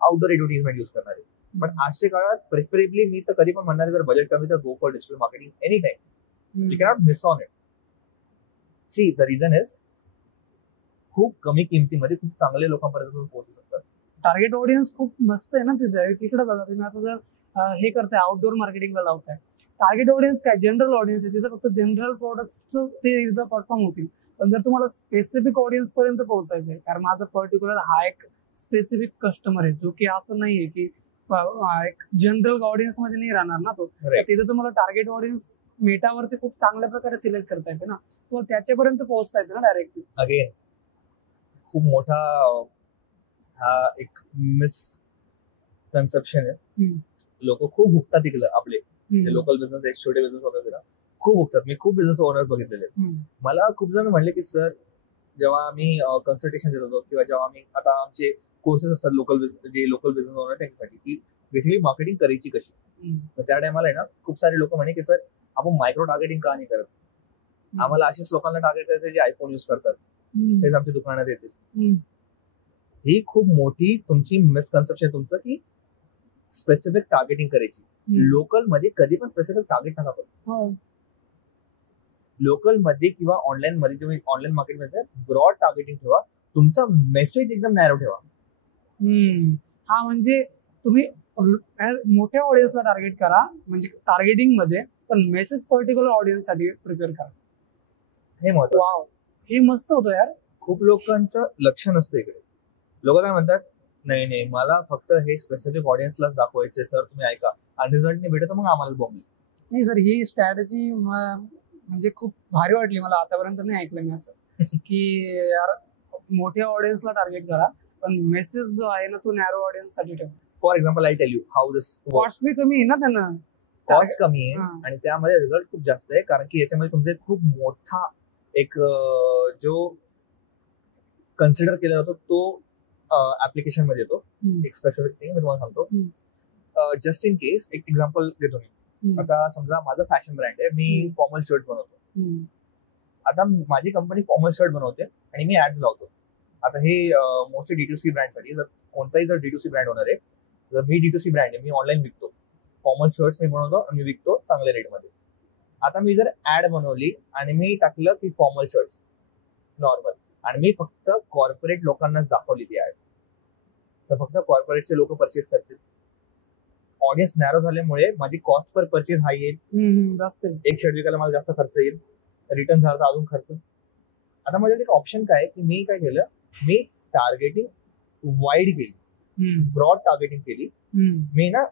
आउटडोर ऍडव्हर्टाइजमेंट युज करणार आहे. पण आजच्या काळात प्रेफरेबली मी तर कधी पण म्हणणार, जर बजेट कमी तर go for digital marketing any time. You cannot miss on it. See, the reason is खूप कमी किमतीमध्ये खूप चांगले लोकांपर्यंत तुम्ही पोहोचू शकतात. टार्गेट ऑडियन्स खूप मस्त आहे ना तिथे. तिकडे बघा तुम्ही, आता जर हे करताय आउटडोर मार्केटिंगला लावताय, टार्गेट ऑडियन्स काय जनरल ऑडियन्स आहे, तिथे फक्त जनरल प्रोडक्ट्स ते एकदा परफॉर्म होतील. पण जर तुम्हाला स्पेसिफिक ऑडियन्स पर्यंत पोहोचायचं आहे, कारण माझा पर्टिक्युलर हा एक स्पेसिफिक कस्टमर आहे जो की असं नाहीये की एक जनरल ऑडियन्स मध्ये नाही राहणार ना तो, तिथे तुम्हाला टार्गेट ऑडियन्स मेटावरती खूप चांगल्या प्रकारे सिलेक्ट करता येते ना, तो त्याच्यापर्यंत पोहोचता येते ना डायरेक्टली. अगेन खूप मोठा हा एक मिसकन्सेप्शन आहे. लोक खूप भुकतात तिकडे, आपले लोकल बिझनेस, छोटे बिझनेस ओनर खूप भुकतात. मी खूप बिझनेस ओनर्स बघितलेले. मला खूप जण म्हणले की सर, जेव्हा आम्ही कन्सल्टेशन देत होतो किंवा जेव्हा आम्ही आता आमचे कोर्सेस असतात लोकल बिझनेस ओनर त्यांच्यासाठी, की बेसिकली मार्केटिंग करायची कशी, तर त्या टायमाला आहे ना खूप सारे लोक म्हणे की सर आपण मायक्रो टार्गेटिंग का नाही करत, आम्हाला अशाच लोकांना टार्गेट करायचं जे आयफोन युज करतात, तेच आमच्या दुकानात येतील. ही खूप मोठी तुमची मिसकन्सेप्शन तुमचं, की स्पेसिफिक टार्गेटिंग करायची. लोकल मध्ये कधी पण स्पेसिफिक टार्गेट नका करू. लोकल मध्ये किंवा ऑनलाईन मध्ये, तुम्ही ऑनलाईन मार्केट मध्ये ब्रॉड टार्गेटिंग ठेवा, तुमचा मेसेज एकदम नॅरो ठेवा. हा, म्हणजे तुम्ही मोठ्या ऑडियन्सला टार्गेट करा, म्हणजे टार्गेटिंग मध्ये, पण मेसेज पर्टिक्युलर ऑडियन्स साठी प्रिपेअर करा. हे महत्त्वाचं. वाव, हे मस्त होतं यार. खूप लोकांचं लक्ष नसतं इकडे. लोक काय म्हणतात, नाही नाही मला फक्त हे स्पेसिफिक ऑडियन्सलाच दाखवायचे, तर तुम्ही ऐका, आणि रिझल्ट नाही भेटत मग आम्हाला बॉम्ब. नाही सर, ही स्ट्रॅटेजी म्हणजे खूप भारी वाटली मला. आतापर्यंत नाही ऐकलं मी असं की यार मोठ्या ऑडियन्सला टार्गेट करा, पण मेसेज जो आहे ना तो नॅरो ऑडियन्स साठी ठेवा. For example, I tell you how this. Cost भी कमी आहे ना त्यांना, कॉस्ट कमी आहे आणि त्यामध्ये रिझल्ट खूप जास्त आहे, कारण की याच्यामध्ये तुमचे खूप मोठा एक जो कन्सिडर केला जातो तो ऍप्लिकेशन मध्ये येतो. एक स्पेसिफिक थिंग मी तुम्हाला सांगतो. जस्ट इन केस एक एक्झाम्पल घेतो मी. आता समजा माझं फॅशन ब्रँड आहे, मी फॉर्मल शर्ट बनवतो. आता माझी कंपनी फॉर्मल शर्ट बनवते आणि मी ऍड्स लावतो. आता हे मोस्टली D2C ब्रँडसाठी, जर कोणताही जर D2C ब्रँड होणार आहे, जर मी D2C ब्रँड आहे, मी ऑनलाईन विकतो फॉर्मल शर्ट्स, मी बनवतो आणि मी विकतो चांगल्या रेटमध्ये. आता मी जर ऍड बनवली आणि मी टाकलं की फॉर्मल शर्ट्स नॉर्मल, आणि मी फक्त कॉर्पोरेट लोकांनाच दाखवली ती ऍड, तर फक्त कॉर्पोरेटचे लोक परचेस करतील. ऑडियन्स नॅरो झाल्यामुळे माझी कॉस्ट पर परचेस हाय येईल, जास्त एक शर्ट विकायला मला जास्त खर्च येईल, रिटर्न झाला तर अजून खर्च. आता माझ्याकडे एक ऑप्शन काय की मी काय केलं, मी टार्गेटिंग वाईड केली, ब्रॉड टार्गेटिंग केली. मी ना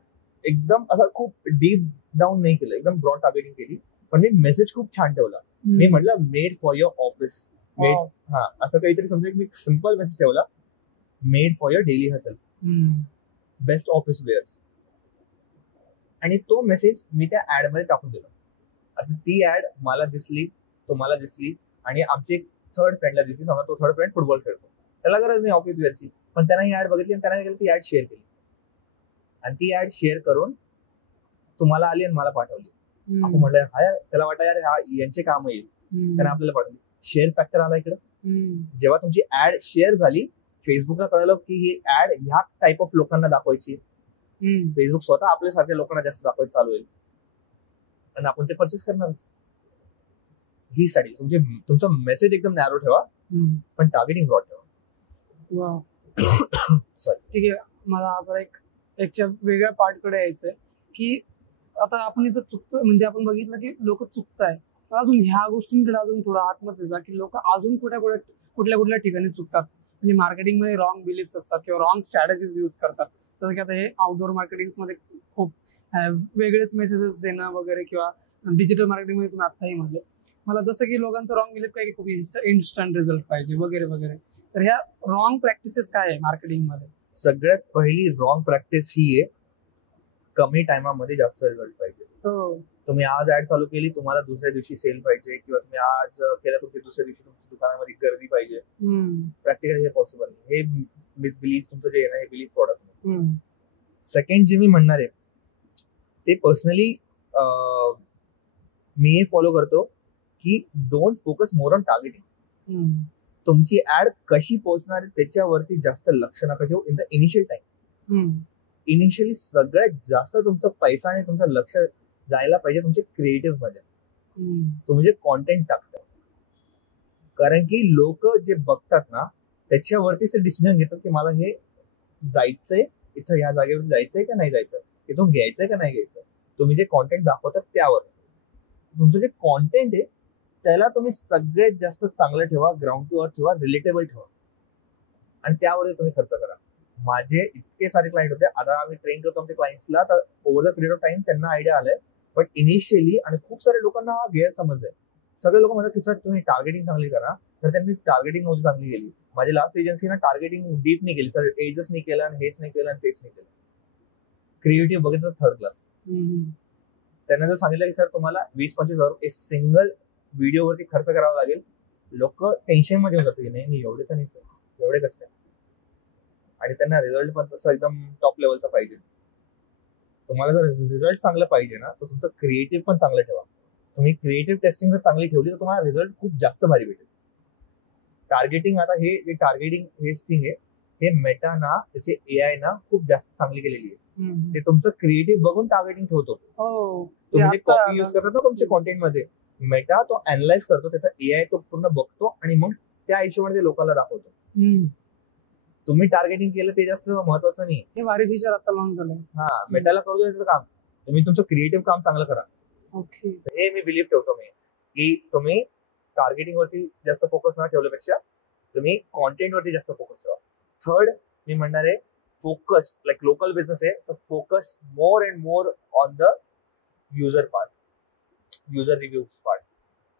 एकदम असं खूप डीप डाऊन नाही केलं, एकदम ब्रॉड टार्गेटिंग केली, पण मी मेसेज खूप छान ठेवला. मी म्हटलं made for your office, made, हा असं काहीतरी समजा मी सिम्पल मेसेज ठेवला, made for your daily hustle, best office wears, आणि तो मेसेज मी त्या ऍड मध्ये टाकून दिला. आता ती ऍड मला दिसली, तुम्हाला दिसली, आणि आमची एक थर्ड फ्रेंडला दिसली. समजा तो थर्ड फ्रेंड फुटबॉल खेळतो, त्याला गरज नाही ऑफिस वेअरची, पण त्यांना ही ऍड बघितली आणि त्यांना ती ऍड शेअर केली, आणि ती ऍड शेअर करून तुम्हाला आली आणि मला पाठवली. आपण म्हटलं हा, त्याला वाटलं यार हा यांचे काम येईल, त्यांना आपल्याला पाठवली. शेअर फॅक्टर आला इकडे. जेव्हा तुमची ऍड शेअर झाली, फेसबुकला कळलं की ही ऍड ह्या टाईप ऑफ लोकांना दाखवायची. फेसबुक स्वतः आपल्यासारख्या लोकांना जास्त दाखवायचं चालू होईल, आणि आपण ते परचेस करणार. ही स्ट्रॅटेजी. तुमचा मेसेज एकदम नॅरो ठेवा, पण टार्गेटिंग ब्रॉड ठेवा. ठीक आहे, मला आज एक वेगळ्या पार्ट कडे यायचंय की आता आपण इथं चुकतोय, म्हणजे आपण बघितलं की लोक चुकताय, तर अजून ह्या गोष्टींकडे अजून थोडं आतमध्ये जा की लोक अजून कुठल्या ठिकाणी चुकतात. म्हणजे मार्केटिंग मध्ये रॉंग बिलीफ्स असतात किंवा रॉंग स्ट्रॅटेजीज यूज करतात. जसं की आता हे आउटडोर मार्केटिंग मध्ये खूप वेगळेच मेसेजेस देणं वगैरे, किंवा डिजिटल मार्केटिंग मध्ये तुम्ही आत्ताही म्हणले मला, जसं की लोकांचं रॉंग बिलीफ काय की खूप इन्स्टंट रिझल्ट पाहिजे वगैरे वगैरे. तर ह्या रॉंग प्रॅक्टिसेस काय आहे मार्केटिंग मध्ये? सगळ्यात पहिली रॉंग प्रॅक्टिस ही आहे, कमी टायमामध्ये जास्त रिझल्ट पाहिजे. तुम्ही आज ऍड चालू केली, तुम्हाला दुसऱ्या दिवशी सेल पाहिजे, किंवा तुम्ही आज केलं तुमच्या दुसऱ्या दिवशी तुमच्या दुकानामध्ये गर्दी पाहिजे. प्रॅक्टिकली हे पॉसिबल नाही. हे मिसबिलीफ तुमचं जे आहे ना, हे बिलीफ प्रोडक्ट नाही. सेकंड जे मी म्हणणार आहे ते पर्सनली मी हे फॉलो करतो की don't focus more on targeting. तुमची ऍड कशी पोहोचणार आहे त्याच्यावरती जास्त लक्ष नका ठेवू in the initial time. Initially सगळ्यात जास्त तुमचा पैसा आणि तुमचं लक्ष जायला पाहिजे तुमच्या क्रिएटिव्ह मध्ये. तुम्ही जे कॉन्टेंट टाकता, कारण की लोक जे बघतात ना त्याच्यावरतीच ते डिसिजन घेतात की मला हे जायचंय, इथं या जागेवर जायचंय का नाही जायचं, इथून घ्यायचंय का नाही घ्यायचं. तुम्ही जे कॉन्टेंट दाखवतात त्यावर, तुमचं जे कॉन्टेंट आहे त्याला तुम्ही सगळ्यात जास्त चांगलं ठेवा, ग्राउंड टू अर्थ ठेवा, रिलेटेबल ठेवा, आणि त्यावर तुम्ही खर्च करा. माझे इतके सारे क्लायंट होते, आता आम्ही ट्रेन करतो आमच्या क्लायंट्सला, तर over the period of time त्यांना आयडिया आलाय. बट इनिशियली, आणि खूप सारे लोकांना हा गैरसमज आहे, सगळे लोक म्हणतात की सर तुम्ही टार्गेटिंग चांगली करा, तर त्यांनी टार्गेटिंग नव्हती चांगली केली. माझी लास्ट एजन्सी ना टार्गेटिंग डीप नाही केली सर, एजच नाही केलं, आणि हेच नाही केलं, आणि तेच नाही केलं. क्रिएटिव्ह बघितलं थर्ड क्लास. त्यांना जर सांगितलं की सर तुम्हाला 20-25 हजार सिंगल व्हिडिओवरती खर्च करावा लागेल, लोक टेन्शन मध्ये होतात की नाही एवढे तर नाही सर, एवढे कसं काय. आणि त्यांना रिझल्ट पण तसं एकदम टॉप लेवलचा पाहिजे. तुम्हाला जर रिझल्ट चांगलं पाहिजे ना, तर तुमचं क्रिएटिव्ह पण चांगलं ठेवा. तुम्ही क्रिएटिव्ह टेस्टिंग जर चांगली ठेवली तर तुम्हाला रिझल्ट खूप जास्त भारी भेटेल. टार्गेटिंग, आता हे टार्गेटिंग हेच थिंग आहे, हे मेटा ना त्याचे AI ना खूप जास्त चांगली केलेली आहे. ते तुमचं क्रिएटिव्ह बघून टार्गेटिंग ठेवतो. तुम्ही जे कॉपी युज करता ना तुमच्या कॉन्टेंट मध्ये, मेटा तो अनालाइज करतो, त्याचा AI तो पूर्ण बघतो, आणि मग त्या हिशोबाने लोकांना दाखवतो. तुम्ही टार्गेटिंग केलं ते जास्त महत्वाचं नाही. हे भारी फीचर आता लॉन्च झालं. हा, मेटाला करू द्यायचं काम, तुम्ही तुमचं क्रिएटिव्ह काम चांगलं करा. हे मी बिलीव्ह ठेवतो मी, की तुम्ही टार्गेटिंग वरती जास्त फोकस न ठेवल्यापेक्षा तुम्ही कॉन्टेंट वरती जास्त फोकस ठेवा. थर्ड मी म्हणणार आहे, फोकस लाईक लोकल बिझनेस आहे, तर focus more and more on the user part, user reviews part.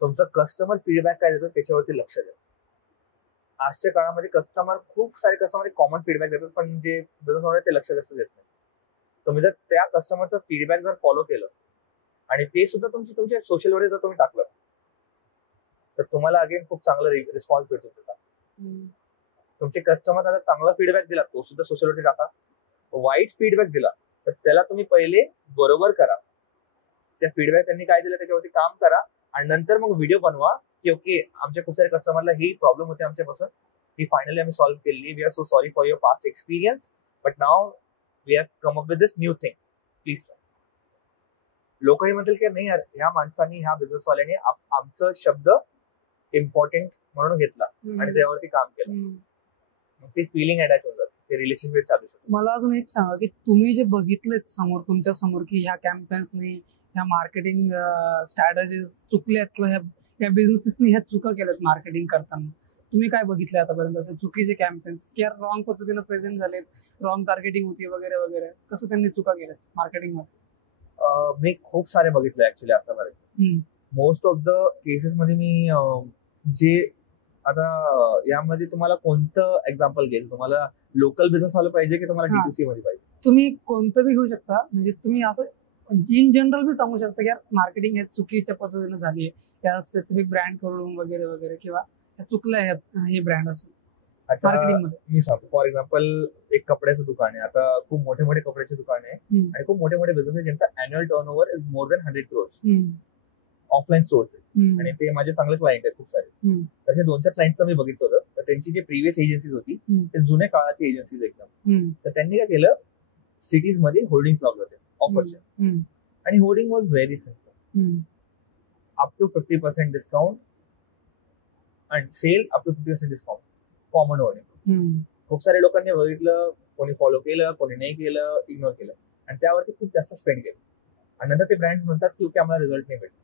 तुमचं कस्टमर फीडबॅक काय देतो त्याच्यावरती लक्ष द्या. आजच्या काळामध्ये खूप सारे कस्टमर कॉमन फीडबॅक देतात, पण जे बिझनेस ओनर ते लक्ष जास्त देत नाही. तुम्ही जर त्या कस्टमरचं फीडबॅक जर फॉलो केलं, आणि ते सुद्धा तुमच्या सोशल वर जर तुम्ही टाकलं, तर तुम्हाला अगेन खूप चांगला रिस्पॉन्स भेटतो त्याचा. तुमचे कस्टमर जर चांगला फीडबॅक दिला, तो सुद्धा सोशल वरती टाका. वाईट फीडबॅक दिला तर त्याला तुम्ही पहिले बरोबर करा, त्या फीडबॅक त्यांनी काय दिलं त्याच्यावरती काम करा, आणि नंतर मग व्हिडिओ बनवा की ओके आमच्या खूप साऱ्या कस्टमरला ही प्रॉब्लेम होते आमच्यापासून, ही फायनली आम्ही सॉल्व्ह केली, we are so sorry for your past experience, but now we have come up with this new thing, please. लोकही म्हणतील की नाही यार, ह्या माणसांनी, ह्या बिझनेसवाल्याने आमचं शब्द इम्पॉर्टंट म्हणून घेतला आणि त्यावरती काम केलं. मग ती फिलिंग अटॅच होऊन जाते, ते रिलेशनशिप एस्टॅब्लिश होतं. मला अजून एक सांगा की तुम्ही जे बघितलेत समोर तुमच्या समोर की ह्या कॅम्पेन्सनी, ह्या मार्केटिंग स्ट्रॅटेजीज चुकल्यात किंवा ह्या बिझनेसेसनी ह्या चुका केल्यात मार्केटिंग करताना, तुम्ही काय बघितले आतापर्यंत असे चुकीचे कॅम्पेन्स की यार रॉंग पद्धतीने प्रेझेंट झालेत, रॉंग टार्गेटिंग होती वगैरे वगैरे, कसं त्यांनी चुका केल्यात मार्केटिंग मध्ये? मी खूप सारे बघितले ऍक्च्युली आतापर्यंत. मोस्ट ऑफ द केसेस मध्ये मी जे आता यामध्ये तुम्हाला कोणतं एक्झाम्पल घ्यायचं, तुम्हाला लोकल बिझनेस वाला पाहिजे की तुम्हाला D2C मध्ये पाहिजे? तुम्ही कोणतं बी घेऊ शकता, म्हणजे तुम्ही असं इन जनरल बी सांगू शकता की यार मार्केटिंग हे चुकीच्या पद्धतीने झाली आहे या स्पेसिफिक ब्रँड कडून वगैरे वगैरे, किंवा चुकलं आहे हे ब्रँड असं मार्केटिंग मध्ये. मी सांगतो फॉर एक्झाम्पल, एक कपड्याचं दुकान आहे, आता खूप मोठे मोठे कपड्याचे दुकान आहे आणि खूप मोठे मोठे बिझनेस आहे ज्यांचा annual turnover is more than 100 crores. Offline stores आहे आणि ते माझे चांगले क्लायंट आहेत खूप सारे. तसे 2-4 क्लायंटचं मी बघितलं होतं. तर त्यांची जी प्रिव्हियस एजन्सीज होती ते जुन्या काळाची एजन्सीज एकदम. तर त्यांनी काय केलं, सिटीज मध्ये होर्डिंग लावले होते ऑफरचे, आणि hoarding was very simple, up to 50% discount and sale up to 50% discount, common hoarding. खूप सारे लोकांनी बघितलं, कोणी फॉलो केलं, कोणी नाही केलं, इग्नोर केलं आणि त्यावरती खूप जास्त स्पेंड केलं. आणि नंतर ते ब्रँड म्हणतात की ओके आम्हाला रिझल्ट नाही भेटला.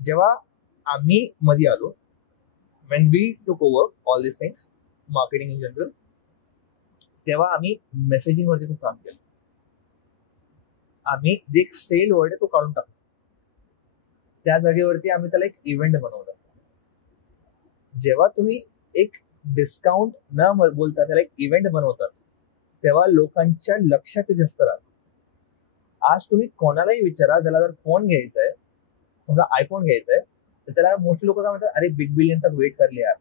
जेव्हा आम्ही मध्ये आलो, when we took over all these things, marketing in general, तेव्हा आम्ही मेसेजिंग वरती खूप काम केलं. आम्ही जे सेल वर्ड आहे तो काढून टाकला, त्या जागेवरती आम्ही त्याला एक इव्हेंट बनवला. जेव्हा तुम्ही एक डिस्काउंट न बोलता त्याला एक इव्हेंट बनवतात, तेव्हा लोकांच्या लक्षात ते जास्त राहतं. आज तुम्ही कोणालाही विचारा, ज्याला जर फोन घ्यायचा आहे, समजा आयफोन घ्यायचा आहे, तर त्याला मोस्टली लोक काय म्हणतात, अरे बिग बिलियन तक वेट कर लिया.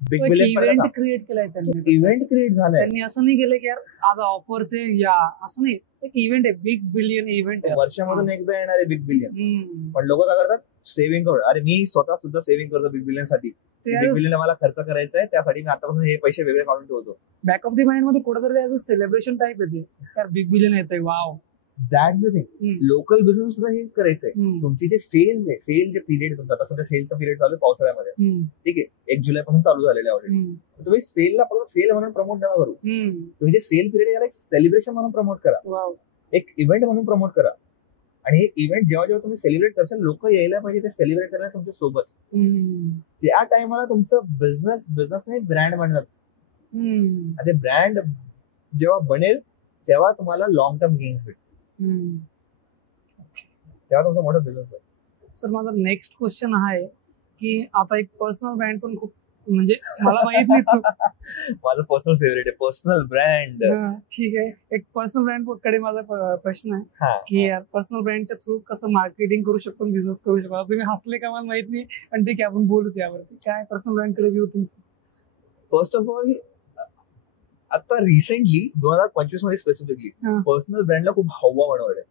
बिग बिलियन इव्हेंट क्रिएट केलाय त्यांनी, इव्हेंट क्रिएट झालाय. त्यांनी असं नाही केलं की यार आज ऑफर्स आहे या, असं नाही, एक इव्हेंट आहे, बिग बिलियन इव्हेंट आहे. वर्षामधून एकदा येणारे बिग बिलियन. पण लोक काय करतात, सेव्हिंग करू. अरे मी स्वतः सुद्धा सेव्हिंग करतो बिग बिलियन साठी. बिग बिलियन मला खर्च करायचा आहे, त्यासाठी मी आतापासून हे पैसे वेगळे काढून ठेवतो. बॅक ऑफ द माइंड मध्ये कुठेतरी सेलिब्रेशन टाइप येते, यार बिग बिलियन येतंय, wow. That's the thing. Local business सुद्धा हेच करायचंय. तुमची जे सेल आहे, सेल जे पिरियड तुमचा, आता सध्या सेलचा पिरियड चालू आहे पावसाळ्यामध्ये, ठीक आहे, 1 जुलैपासून चालू झालेलं आहे ऑलरेडी. तुम्ही सेलला फक्त सेल म्हणून प्रमोट नका करू. तुम्ही जे सेल पिरियड याला एक सेलिब्रेशन म्हणून प्रमोट करा, एक इव्हेंट म्हणून प्रमोट करा. आणि हे इव्हेंट जेव्हा जेव्हा तुम्ही सेलिब्रेट करशाल, लोक यायला पाहिजे ते सेलिब्रेट करायला तुमच्या सोबत. त्या टाइमला तुमचं बिझनेस नाही ब्रँड बनणार. ते ब्रँड जेव्हा बनेल तेव्हा तुम्हाला लॉंग टर्म गेन्स भेटतील, तेव्हा तुमचा मोठा बिझनेस आहे. सर माझा नेक्स्ट क्वेश्चन आहे की आता एक पर्सनल ब्रँड पण खूप, म्हणजे मला माहित नाही माझं पर्सनल फेवरेट आहे पर्सनल ब्रँड. ठीक आहे, एक पर्सनल ब्रँड कडे माझा प्रश्न आहे की यार पर्सनल ब्रँडच्या थ्रू कसं मार्केटिंग करू शकतो, बिझनेस करू शकतो. तुम्ही हसले का मला माहित नाही, पण ठीक आहे आपण बोलूच यावरती. काय पर्सनल ब्रँड कडे व्ह्यू तुमचं? फर्स्ट ऑफ ऑल, आता रिसेंटली 2025 मध्ये स्पेसिफिकली पर्सनल ब्रँडला खूप हवा बनवलंय,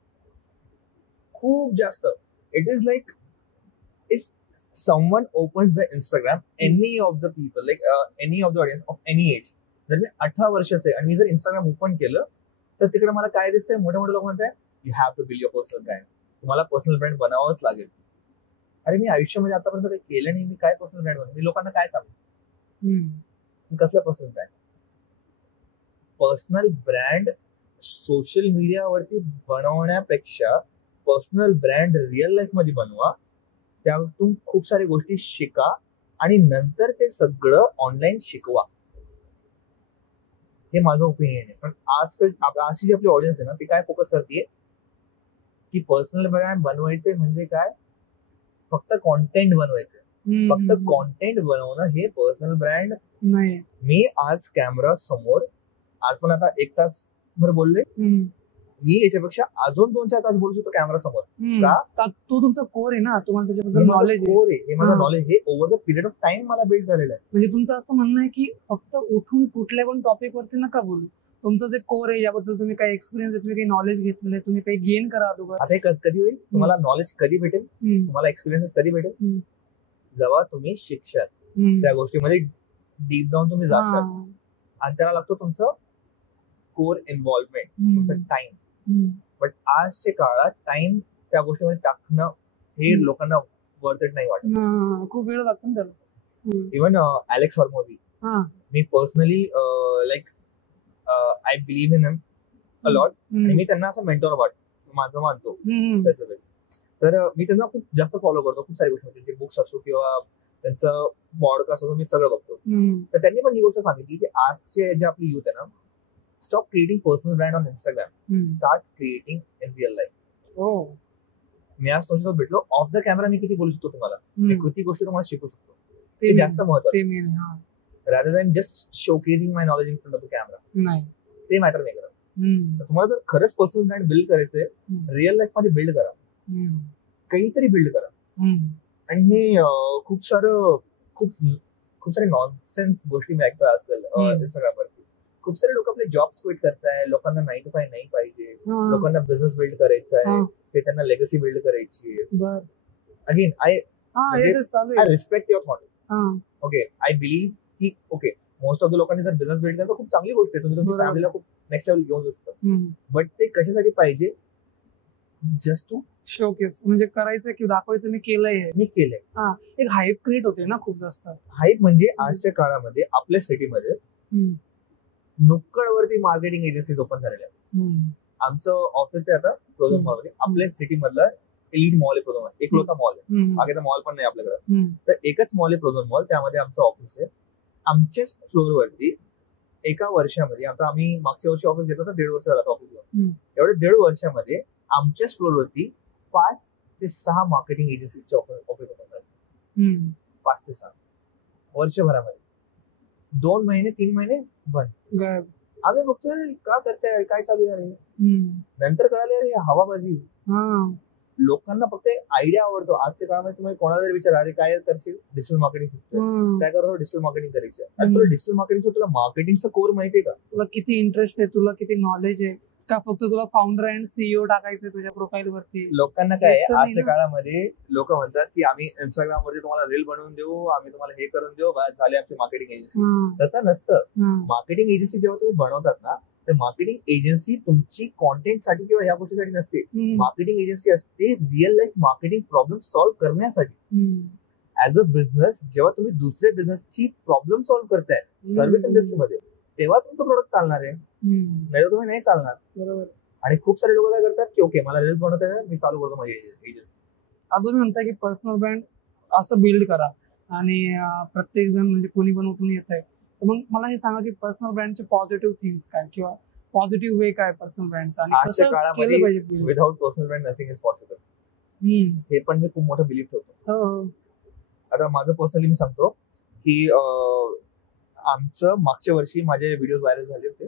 खूप जास्त. It is like if someone opens the Instagram, any of the people, like any of the audience of any age, जर मी 18 वर्षाचे आणि मी जर इंस्टाग्राम ओपन केलं तर तिकडे मला काय दिसतंय, मोठे मोठे लोक म्हणतात you have to build your personal brand, तुम्हाला पर्सनल ब्रँड बनावंच लागेल. अरे मी आयुष्यामध्ये आतापर्यंत काही केलं नाही, मी काय पर्सनल ब्रँड बनवू, मी लोकांना काय सांगू, कसलं personal brand? Personal brand social मीडियावरती बनवण्यापेक्षा पर्सनल ब्रँड रिअल लाईफ मध्ये बनवा, त्यातून खूप साऱ्या गोष्टी शिका आणि नंतर ते सगळं ऑनलाईन शिकवा. हे माझं ओपिनियन आहे. पण आजकाल अशी जी आपली ऑडियन्स आहे ना, ती काय फोकस करते की पर्सनल ब्रँड बनवायचे म्हणजे काय, फक्त कॉन्टेंट बनवायचे. फक्त कॉन्टेंट बनवणं हे पर्सनल ब्रँड नाही. मी आज कॅमेरा समोर, आज पण आता 1 तास भर बोलले, मी याच्यापेक्षा अजून 2-4 तास बोलू शकतो कॅमेरा समोर. तो तुमचा कोर आहे ना, तुम्हाला त्याच्याबद्दल नॉलेज कोर आहे, हे माझं नॉलेज, हे over the period of time मला बिल्ड झालेलं आहे. म्हणजे तुमचं असं म्हणणं आहे की फक्त उठून कुठल्या पण टॉपिक वरती नका बोलू, तुमचं जे कोर आहे याबद्दल तुम्ही काही एक्सपिरियन्स आहे, तुम्ही काही नॉलेज घेतलेलं आहे, तुम्ही काही गेन करा अगोदर. आता हे कधी होईल, तुम्हाला नॉलेज कधी भेटेल, तुम्हाला एक्सपिरियन्स कधी भेटेल, जेव्हा तुम्ही शिक्षाल, त्या गोष्टीमध्ये डीप डाऊन तुम्ही जाशाल. आणि त्याला लागतो तुमचं कोर इन्व्हॉल्वमेंट, तुमचं टाइम. बट आजच्या काळात टाइम त्या गोष्टीमध्ये टाकणं हे लोकांना वर्थ इट नाही वाटत. खूप वेळ लागतो ना त्याला. इव्हन अलेक्स हॉर्मोझी, मी personally like I believe in him a lot, आणि मी त्यांना असं मेंटॉर माझं मानतो स्पेसिफिक. तर मी त्यांना खूप जास्त फॉलो करतो, खूप सारी गोष्टी, त्यांचे बुक्स असो किंवा त्यांचं पॉडकास्ट असो, मी सगळं बघतो. तर त्यांनी पण ही गोष्ट सांगितली की आजचे जे आपली युथ आहे ना, stop creating personal brand on Instagram, start creating in real life. मी आज तुमच्यासोबत भेटलो, ऑफ द कॅमेरा मी किती बोलू शकतो तुम्हाला, मी किती गोष्टी तुम्हाला शिकू शकतो, ते जास्त महत्वाचं, rather than just showcasing my knowledge in front of the camera. नाही, ते मॅटर नाही करत. तुम्हाला जर खरंच पर्सनल ब्रँड बिल्ड करायचंय, रिअल लाईफ मध्ये बिल्ड करा, काहीतरी बिल्ड करा. आणि हे खूप सारे नॉनसेन्स गोष्टी मी ऐकतो आजकाल इंस्टाग्रामवरती. खूप सारे लोक आपले जॉब्स क्विट करताय, लोकांना 9 to 5 नाही पाहिजे, लोकांना बिझनेस बिल्ड करायचा आहे, ते त्यांना लेगसी बिल्ड करायची आहे. Again I respect your thought. Okay, I believe की ओके, मोस्ट ऑफ द लोकांनी जर बिझनेस बिल्ड केला तर खूप चांगली गोष्ट आहे, तुम्ही तुमच्या फॅमिलीला खूप नेक्स्ट लेवल घेऊन जाऊ शकता. बट ते कशासाठी पाहिजे? जस्ट टू शोकेस, म्हणजे करायचं की दाखवायचं मी केलंय. एक हाईप क्रिएट होते ना खूप जास्त. हाईप म्हणजे आजच्या काळामध्ये आपल्या सिटीमध्ये नुक्कडवरती मार्केटिंग एजन्सी ओपन झालेल्या आहेत. आमचं ऑफिस आहे आता प्रोझोन मॉल मध्ये, आपल्या सिटी मधला एलिट मॉल आहे प्रोझोन, एकलोता मॉल आहे, मागे तर मॉल पण नाही आपल्याकडे, तर एकच मॉल आहे प्रोझोन मॉल, त्यामध्ये आमचं ऑफिस आहे. आमच्याच फ्लोअरवरती एका वर्षामध्ये, आता आम्ही मागच्या वर्षी ऑफिस घेतलं तर 1.5 वर्ष झालं ऑफिसवर, एवढ्या 1.5 वर्षामध्ये आमच्याच फ्लोअरवरती 5 ते 6 मार्केटिंग एजन्सीजचे ऑफिस ओपन झाले. 5 ते 6 वर्षभरामध्ये. 2 महिने 3 महिने बंद. आम्ही बघतोय का करताय, काय चालू आहे. नंतर कळाले अरे हवाबाजी. लोकांना फक्त आयडिया आवडतो. आजच्या काळामध्ये तुम्ही कोणाला जरी विचारा, अरे काय करशील, डिजिटल मार्केटिंग शिकतोय, काय करतो, डिजिटल मार्केटिंग करायचं. आणि तुला डिजिटल मार्केटिंग, तुला मार्केटिंगचं कोर माहितीये का, तुला किती इंटरेस्ट आहे, तुला किती नॉलेज आहे का, फक्त तुला फाउंडर अँड सीईओ टाकायचं तुझ्या प्रोफाईल वरती. लोकांना काय आहे, आजच्या काळामध्ये लोक म्हणतात की आम्ही इंस्टाग्राम वरती तुम्हाला रील बनवून देऊ, आम्ही तुम्हाला हे करून देऊ, बस झाले आमची मार्केटिंग एजन्सी. तसं नसतं. मार्केटिंग एजन्सी जेव्हा तुम्ही बनवतात ना, तर मार्केटिंग एजन्सी तुमची कॉन्टेंटसाठी किंवा ह्या गोष्टीसाठी नसते. मार्केटिंग एजन्सी असते real life marketing problem solve करण्यासाठी. ऍज अ बिझनेस जेव्हा तुम्ही दुसऱ्या बिझनेसची प्रॉब्लेम सॉल्व्ह करताय सर्व्हिस इंडस्ट्रीमध्ये, तेव्हा तुमचं प्रोडक्ट चालणार आहे, नाही तर तुम्ही नाही चालणार. बरोबर. आणि खूप सारे लोक काय करतात की ओके, मला रील्स बनवता आहे, मी चालू करतो माझी एजन्सी. अजून म्हणताय की पर्सनल ब्रँड असं बिल्ड करा, आणि प्रत्येक जण म्हणजे कोणी पण उठून येत आहे, तर मग मला हे सांगा की पर्सनल ब्रँडचे पॉझिटिव्ह थिंग्स काय, किंवा पॉझिटिव्ह वे काय पर्सनल ब्रँडचा, आणि आजच्या काळामध्ये without personal brand nothing is possible. हे पण मी खूप मोठं बिलीव्ह ठेवतो. आता माझं पर्सनली मी सांगतो की आमचं मागच्या वर्षी माझे व्हिडिओ व्हायरल झाले होते,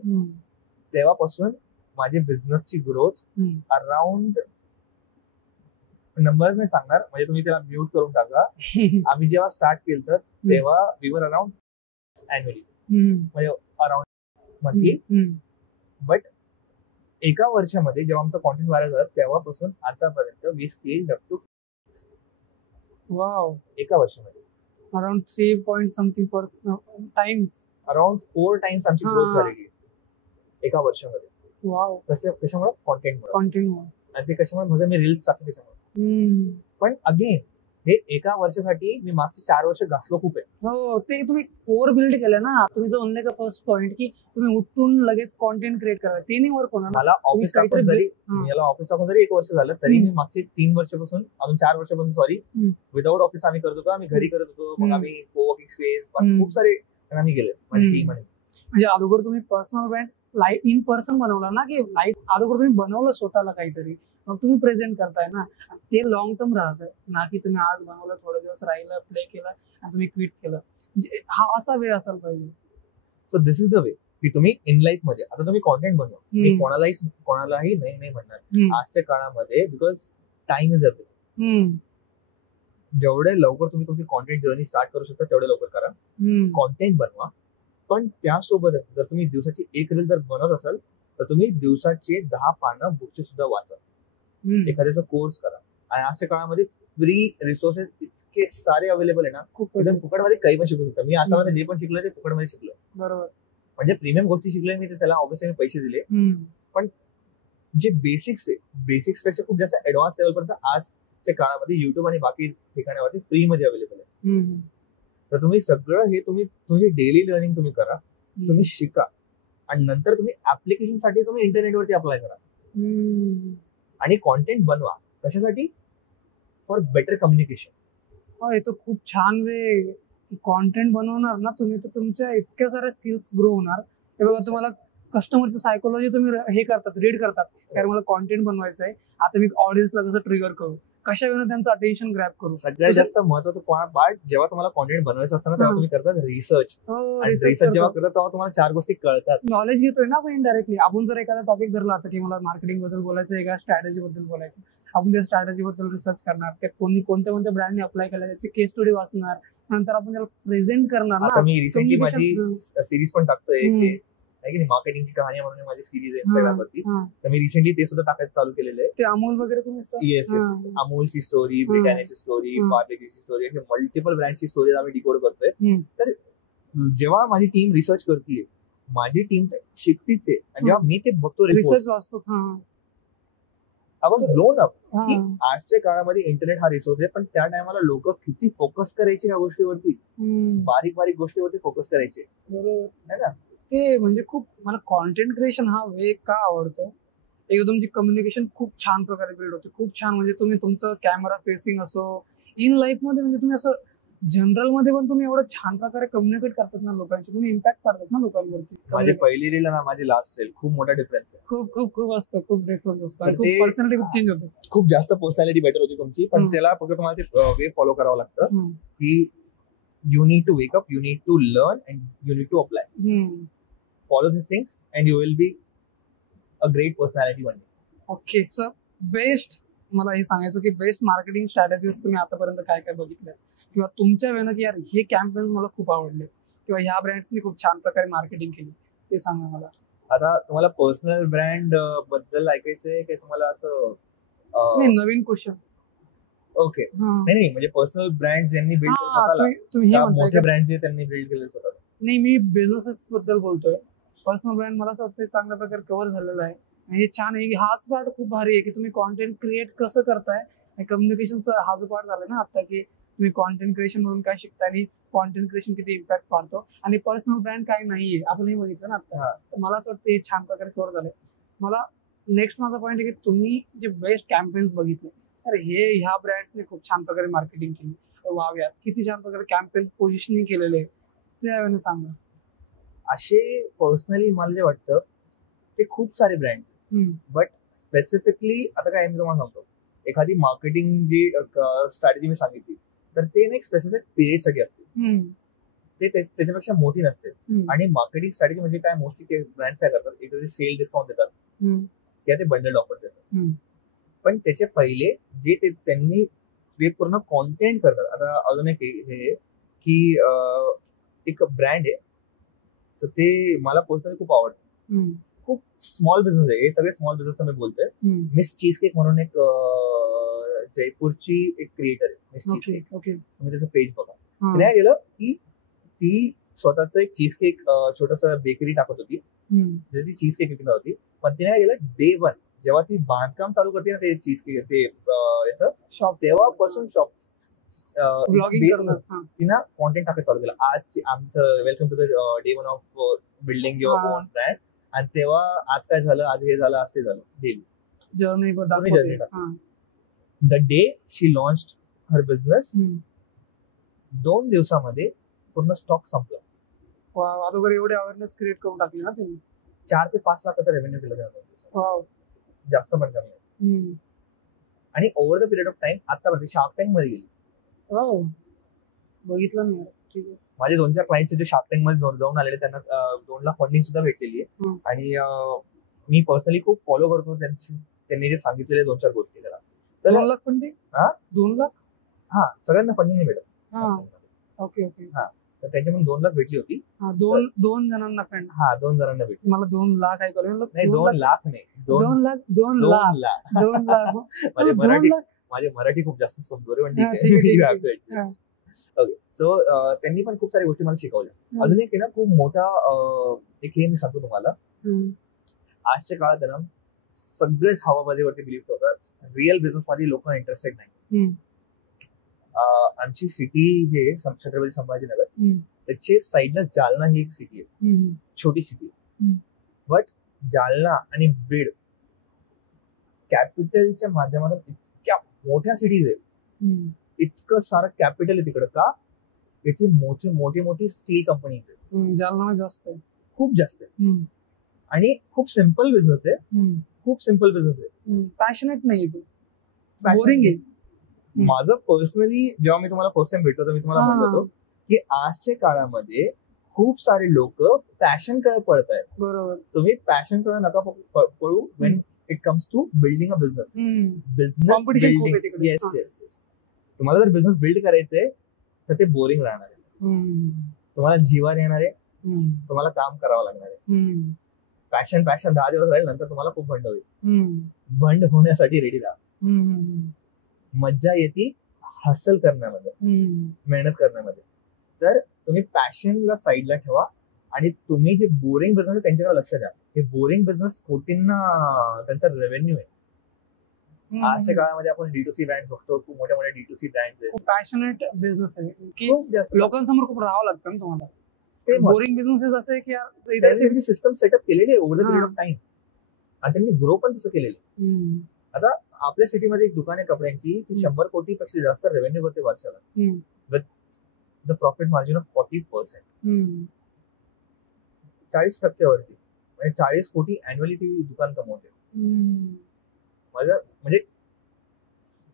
तेव्हापासून माझे बिझनेसची ग्रोथ अराउंड, नंबर्स नाही सांगणार, म्हणजे तुम्ही त्याला म्यूट करून टाका. आम्ही जेव्हा स्टार्ट केलं तेव्हा वी वर अराउंड अॅन्युअली, म्हणजे अराउंड मंथली. बट एका वर्षामध्ये जेव्हा आमचा कॉन्टेंट व्हायरल झाला तेव्हापासून आतापर्यंत we scaled up to, wow, एका वर्षामध्ये around 3.something times, around 4 times आमची ग्रोथ झालेली एका वर्षामध्ये. वाव. कशामुळे? कॉन्टेंटमुळे. आणि ते कशामुळे? म्हणजे मी रील्स टाकते त्याच्यामुळे. पण अगेन हे एका वर्षासाठी मी मागचे 4 वर्ष घासलो खूप आहे. हो, ते तुम्ही कोर बिल्ड केलं ना. तुम्ही जो म्हणले का फर्स्ट पॉइंट की तुम्ही उठून लगेच कॉन्टेंट क्रिएट करा, ते नाही वर्क होणार. मला ऑफिस टाकून जरी 1 वर्ष झालं तरी मी मागचे 3 वर्षापासून, अजून 4 वर्षापासून सॉरी, विदाउट ऑफिस आम्ही करत होतो. आम्ही घरी करत होतो, मग आम्ही कोवर्किंग स्पेस खूप सारे आम्ही गेले टीम. म्हणजे अगोदर तुम्ही personal brand live in person बनवला ना, की लाईव्ह अगोदर तुम्ही बनवलं स्वतःला काहीतरी, मग तुम्ही प्रेझेंट करताय ना, ते लॉंग टर्म राहतं ना, की तुम्ही आज बनवलं, थोडे दिवस राहिलं, प्ले केलं आणि तुम्ही क्विट केलं. म्हणजे हा असा वे असायला पाहिजे. So this is the way की तुम्ही इन लाईफ मध्ये आता तुम्ही कॉन्टेंट बनवा. मी कोणालाही नाही म्हणणार आजच्या काळामध्ये, बिकॉज टाइम इज एव्हरीथिंग. जेवढे लवकर तुम्ही तुमची कॉन्टेंट जर्नी स्टार्ट करू शकता तेवढे लवकर करा, कॉन्टेंट बनवा. पण त्यासोबतच जर तुम्ही दिवसाची 1 रील जर बनवत असाल तर तुम्ही दिवसाचे 10 पानं बुकचे सुद्धा वाचा, एखाद्याचा कोर्स करा. आणि आजच्या काळामध्ये फ्री रिसोर्सेस इतके सारे अवेलेबल आहे ना, एकदम फुकटमध्ये काही पण शिकू शकता. मी आता जे पण शिकलं ते फुकटमध्ये शिकलो. बरोबर. म्हणजे प्रीमियम गोष्टी शिकल्या मी, त्याला ऑब्व्हियसली मी पैसे दिले, पण जे बेसिक्स पेक्षा खूप जास्त ऍडव्हान्स लेवलपर्यंत आजच्या काळामध्ये युट्यूब आणि बाकी ठिकाणावरती फ्री मध्ये अवेलेबल आहे. तर तुम्ही सगळं हे तुमची डेली लर्निंग तुम्ही करा, तुम्ही शिका आणि नंतर तुम्ही ऍप्लिकेशन साठी तुम्ही इंटरनेटवरती अप्लाय करा आणि कॉन्टेंट बनवा. कशासाठी? For better communication. हे तर खूप छान वे कॉन्टेंट बनवणार ना तुम्ही, तर तुमच्या इतक्या साऱ्या स्किल्स ग्रो होणार. हे बघा, तुम्हाला कस्टमरची सायकोलॉजी तुम्ही हे करतात, रीड करतात, कारण मला कॉन्टेंट बनवायचं आहे, आता मी ऑडियन्सला कसं ट्रिगर करू, कशा वेळेला त्यांचं अटेन्शन ग्रॅब करू. सगळ्यात जास्त महत्वाचं पार्ट, जेव्हा तुम्हाला कॉन्टेंट बनवायचं असतं ना, तेव्हा तुम्ही करतात रिसर्च. रिसर्च जेव्हा करतात तेव्हा तुम्हाला 4 गोष्टी कळतात. नॉलेज घेतोय ना आपण इनडायरेक्टली. आपण जर एखादा टॉपिक धरला आता की मला मार्केटिंग बद्दल बोलायचं, एका स्ट्रॅटेजी बद्दल बोलायचं, आपण त्या स्ट्रॅटेजी बद्दल रिसर्च करणार, त्या कोणत्या ब्रँडने अप्लाय केला त्याची केस स्टडी वाचणार, नंतर आपण त्याला प्रेझेंट करणार ना. आता मी रिसेंटली माझी सिरीज पण टाकतोय, मार्केटिंगची कहाणी म्हणून माझी सिरीज आहे इंस्टाग्राम वरती. तर मी रिसेंटली ते सुद्धा टाकायचं चालू केलेलं आहे. ते अमोल वगैरे तुम्ही? येस. अमोलची स्टोरी, ब्रिटानियाची स्टोरी, पार्लेजीची स्टोरी, असे मल्टिपल ब्रँडची स्टोरी आम्ही डिकोड करतोय. तर जेव्हा माझी टीम रिसर्च करते, माझी टीम शिकतीच आहे, आणि जेव्हा मी ते बघतो, रिसर्च वाचतो, आय वॉज ब्लोन अप की आजच्या काळामध्ये इंटरनेट हा रिसोर्स आहे, पण त्या टायमाला लोक किती फोकस करायचे ह्या गोष्टीवरती, बारीक बारीक गोष्टीवरती फोकस करायचे. बरोबर ना? ते म्हणजे खूप मला कॉन्टेंट क्रिएशन हा वे का आवडतो. एकदा तुमची कम्युनिकेशन खूप छान प्रकारे बिल्ड होते, खूप छान. म्हणजे तुम्ही तुमचं कॅमेरा फेसिंग असो, इन लाईफ मध्ये म्हणजे तुम्ही असं जनरल मध्ये पण तुम्ही एवढं छान प्रकारे कम्युनिकेट करतात ना लोकांशी, तुम्ही इम्पॅक्ट करतात ना लोकांवरती. माझी पहिली रील आणि माझी लास्ट रील खूप मोठा डिफरन्स आहे. खूप खूप खूप असतं, खूप डिफरन्स असतं, खूप पर्सनॅलिटी खूप चेंज होते. खूप जास्त पर्सनॅलिटी बेटर होती तुमची, पण त्याला फक्त तुम्हाला ते वे फॉलो करावं लागतं की you need to wake up, you need to learn and you need to apply. Follow these things and you will be a great personality one day. Okay sir, best मला हे सांगायचं की बेस्ट मार्केटिंग स्ट्रॅटेजीज तुम्ही आतापर्यंत काय काय बघितल्या, किंवा तुमच्या वेळेनं की यार हे कॅम्पेन्स मला खूप आवडले, किंवा ह्या ब्रँड्सनी खूप छान प्रकारे मार्केटिंग केली, ते सांगा मला. आता तुम्हाला पर्सनल ब्रँड बद्दल ऐकायचंय की तुम्हाला असं नवीन क्वेश्चन? ओके, नाही म्हणजे पर्सनल ब्रँड ज्यांनी बिल्ड केलं, मोठे ब्रँड जे त्यांनी बिल्ड केले स्वतः. नाही, मी बिझनेसेस बद्दल बोलतोय. पर्सनल ब्रँड मला असं वाटतं चांगल्या प्रकारे कव्हर झालेला आहे. हे छान आहे, हाच पार्ट खूप भारी आहे की तुम्ही कॉन्टेंट क्रिएट कसं करताय. कम्युनिकेशनचा हा जो पार्ट झाला ना आता, की तुम्ही कॉन्टेंट क्रिएशन मधून काय शिकताय आणि कॉन्टेंट क्रिएशन किती इम्पॅक्ट पाडतो, आणि पर्सनल ब्रँड काही नाहीये आपण हे बघितलं ना आता. तर मला असं वाटतं हे छान प्रकारे कव्हर झालंय. मला नेक्स्ट माझा पॉईंट आहे की तुम्ही जे बेस्ट कॅम्पेन्स बघितले, तर हे ह्या ब्रँड्सने खूप छान प्रकारे मार्केटिंग केली. वाव यार, किती छान प्रकारे कॅम्पेन पोझिशनिंग केलेले आहे, त्यावेळेला सांगा. असे पर्सनली मला जे वाटतं ते खूप सारे ब्रँड, बट स्पेसिफिकली आता काय मी तुम्हाला सांगतो, एखादी मार्केटिंग जी स्ट्रॅटेजी मी सांगितली, तर ते एक स्पेसिफिक पिरियड साठी असते, ते त्याच्यापेक्षा मोठी नसते. आणि मार्केटिंग स्ट्रॅटेजी म्हणजे काय, मोस्टली ब्रँड्स काय करतात, एक सेल डिस्काउंट देतात किंवा ते बंडल ऑफर देतात, पण त्याचे पहिले जे त्यांनी ते पूर्ण कॉन्टेंट करतात. आता अजून एक हे की एक ब्रँड आहे, तर ते मला पर्सनली खूप आवडतं. खूप स्मॉल बिझनेस आहे, हे सगळे स्मॉल बिझनेस मी बोलतोय. मिस चीज केक म्हणून एक जयपूरची एक क्रिएटर आहे, मिस चीज केक. तुम्ही त्याचं पेज बघा. तिने काय केलं की ती स्वतःच एक चीज केक छोटस बेकरी टाकत होती, ती चीज केक विकणार होती. पण तिने काय केलं, डे 1 जेव्हा ती बांधकाम चालू करते ना ते चीज केक ते याचं शॉप, तेव्हापासून शॉप तिनं कॉन्टेंट टाकायला चालू केलं. आज आमचं welcome to the day 1 of building your own brand. आणि तेव्हा आज काय झालं, आज हे झालं, आज ते झालं, daily. The day she launched her business, 2 दिवसामध्ये पूर्ण स्टॉक संपला. अगोदर एवढे अवेअरनेस क्रिएट करून टाकली ना तुम्ही. 4 ते 5 लाखाचा रेव्हेन्यू केलं, जास्त पण कमी. आणि over the period of time आता शार्क टँक मध्ये गेली. बघितलं नाही. ठीक आहे. माझे 2-4 क्लायंट्स जे शार्क टँक मध्ये जाऊन आलेले, त्यांना 2 लाख फंडिंग सुद्धा भेटलेली आहे. आणि मी पर्सनली खूप फॉलो करतो त्यांनी जे सांगितलेले 2-4 गोष्टी. त्याला 2 लाख फंडिंग? 2 लाख? हा, सगळ्यांना फंडिंग नाही भेटत. Okay okay. हा, तर त्यांच्याकडून 2 लाख भेटली होती. दोन जणांना फंड? 2 जणांना भेटली. मला 2 लाख ऐकलं. नाही, 2 लाख नाही, 2 लाख. 2 लाख. माझे मराठी खूप जास्त कमजोर आहे, पण ठीक आहे. ओके, सो त्यांनी पण खूप साऱ्या गोष्टी मला शिकवल्या. अजून एक आहे ना, खूप मोठा एक हे मी सांगतो तुम्हाला. आजच्या काळात ना सगळेच हवाबाजीवरती बिलीव्ह ठेवतात. रिअल बिझनेस मध्ये लोक इंटरेस्टेड नाही. आमची सिटी जे आहे, छत्रपती संभाजीनगर, त्याची साईडला जालना ही एक सिटी आहे, छोटी सिटी. बट जालना आणि बीड कॅपिटलच्या माध्यमातून इतक्या मोठ्या सिटीज आहे, इतकं सारं कॅपिटल आहे तिकडं. का? इथे मोठी स्टील कंपनीज आहे. जालना जास्त आहे, खूप जास्त आहे. आणि खूप सिम्पल बिझनेस आहे, खूप सिम्पल बिझनेस आहे. पॅशनेट नाही, बोरिंग आहे. माझं पर्सनली जेव्हा मी तुम्हाला फर्स्ट टाइम भेटलो तर मी तुम्हाला म्हणत होतो की आजच्या काळामध्ये खूप सारे लोक पॅशन कडे पळत आहेत. बरोबर. तुम्ही पॅशन कडे नका पळू when it comes to building a business. Yes yes yes. तुम्हाला जर बिझनेस बिल्ड करायचंय तर ते बोरिंग राहणार आहे, तुम्हाला जीवावर येणार आहे, तुम्हाला काम करावं लागणार आहे. पॅशन 10 दिवस राहील, नंतर तुम्हाला खूप भंड होईल. भंड होण्यासाठी रेडी राहा. मज्जा येते हसल करण्यामध्ये, मेहनत करण्यामध्ये. तर तुम्ही पॅशनला साईडला ठेवा आणि तुम्ही जे बोरिंग बिझनेस आहे त्यांच्याकडे लक्ष द्या. हे बोरिंग बिझनेस कोटींना त्यांचा रेव्हेन्यू आहे. आजच्या काळामध्ये आपण D2C ब्रँड बघतो, खूप मोठ्या D2C ब्रँड आहे. पॅशनेट बिझनेस आहे की लोकांसमोर खूप राहावं लागतं ना तुम्हाला. ते बोरिंग बिझनेसेस असे की सिस्टम सेटअप केलेली आहे over the period of time, आणि त्यांनी ग्रो पण तसं केलेलं आहे. आता आपल्या सिटीमध्ये एक दुकान आहे कपड्यांची, ती 100 कोटीपेक्षा जास्त रेव्हेन्यू करते वर्षाला, with the profit margin of 40%. 40% वरती, म्हणजे 40 कोटी अॅन्युअली ती दुकान कमवते. म्हणजे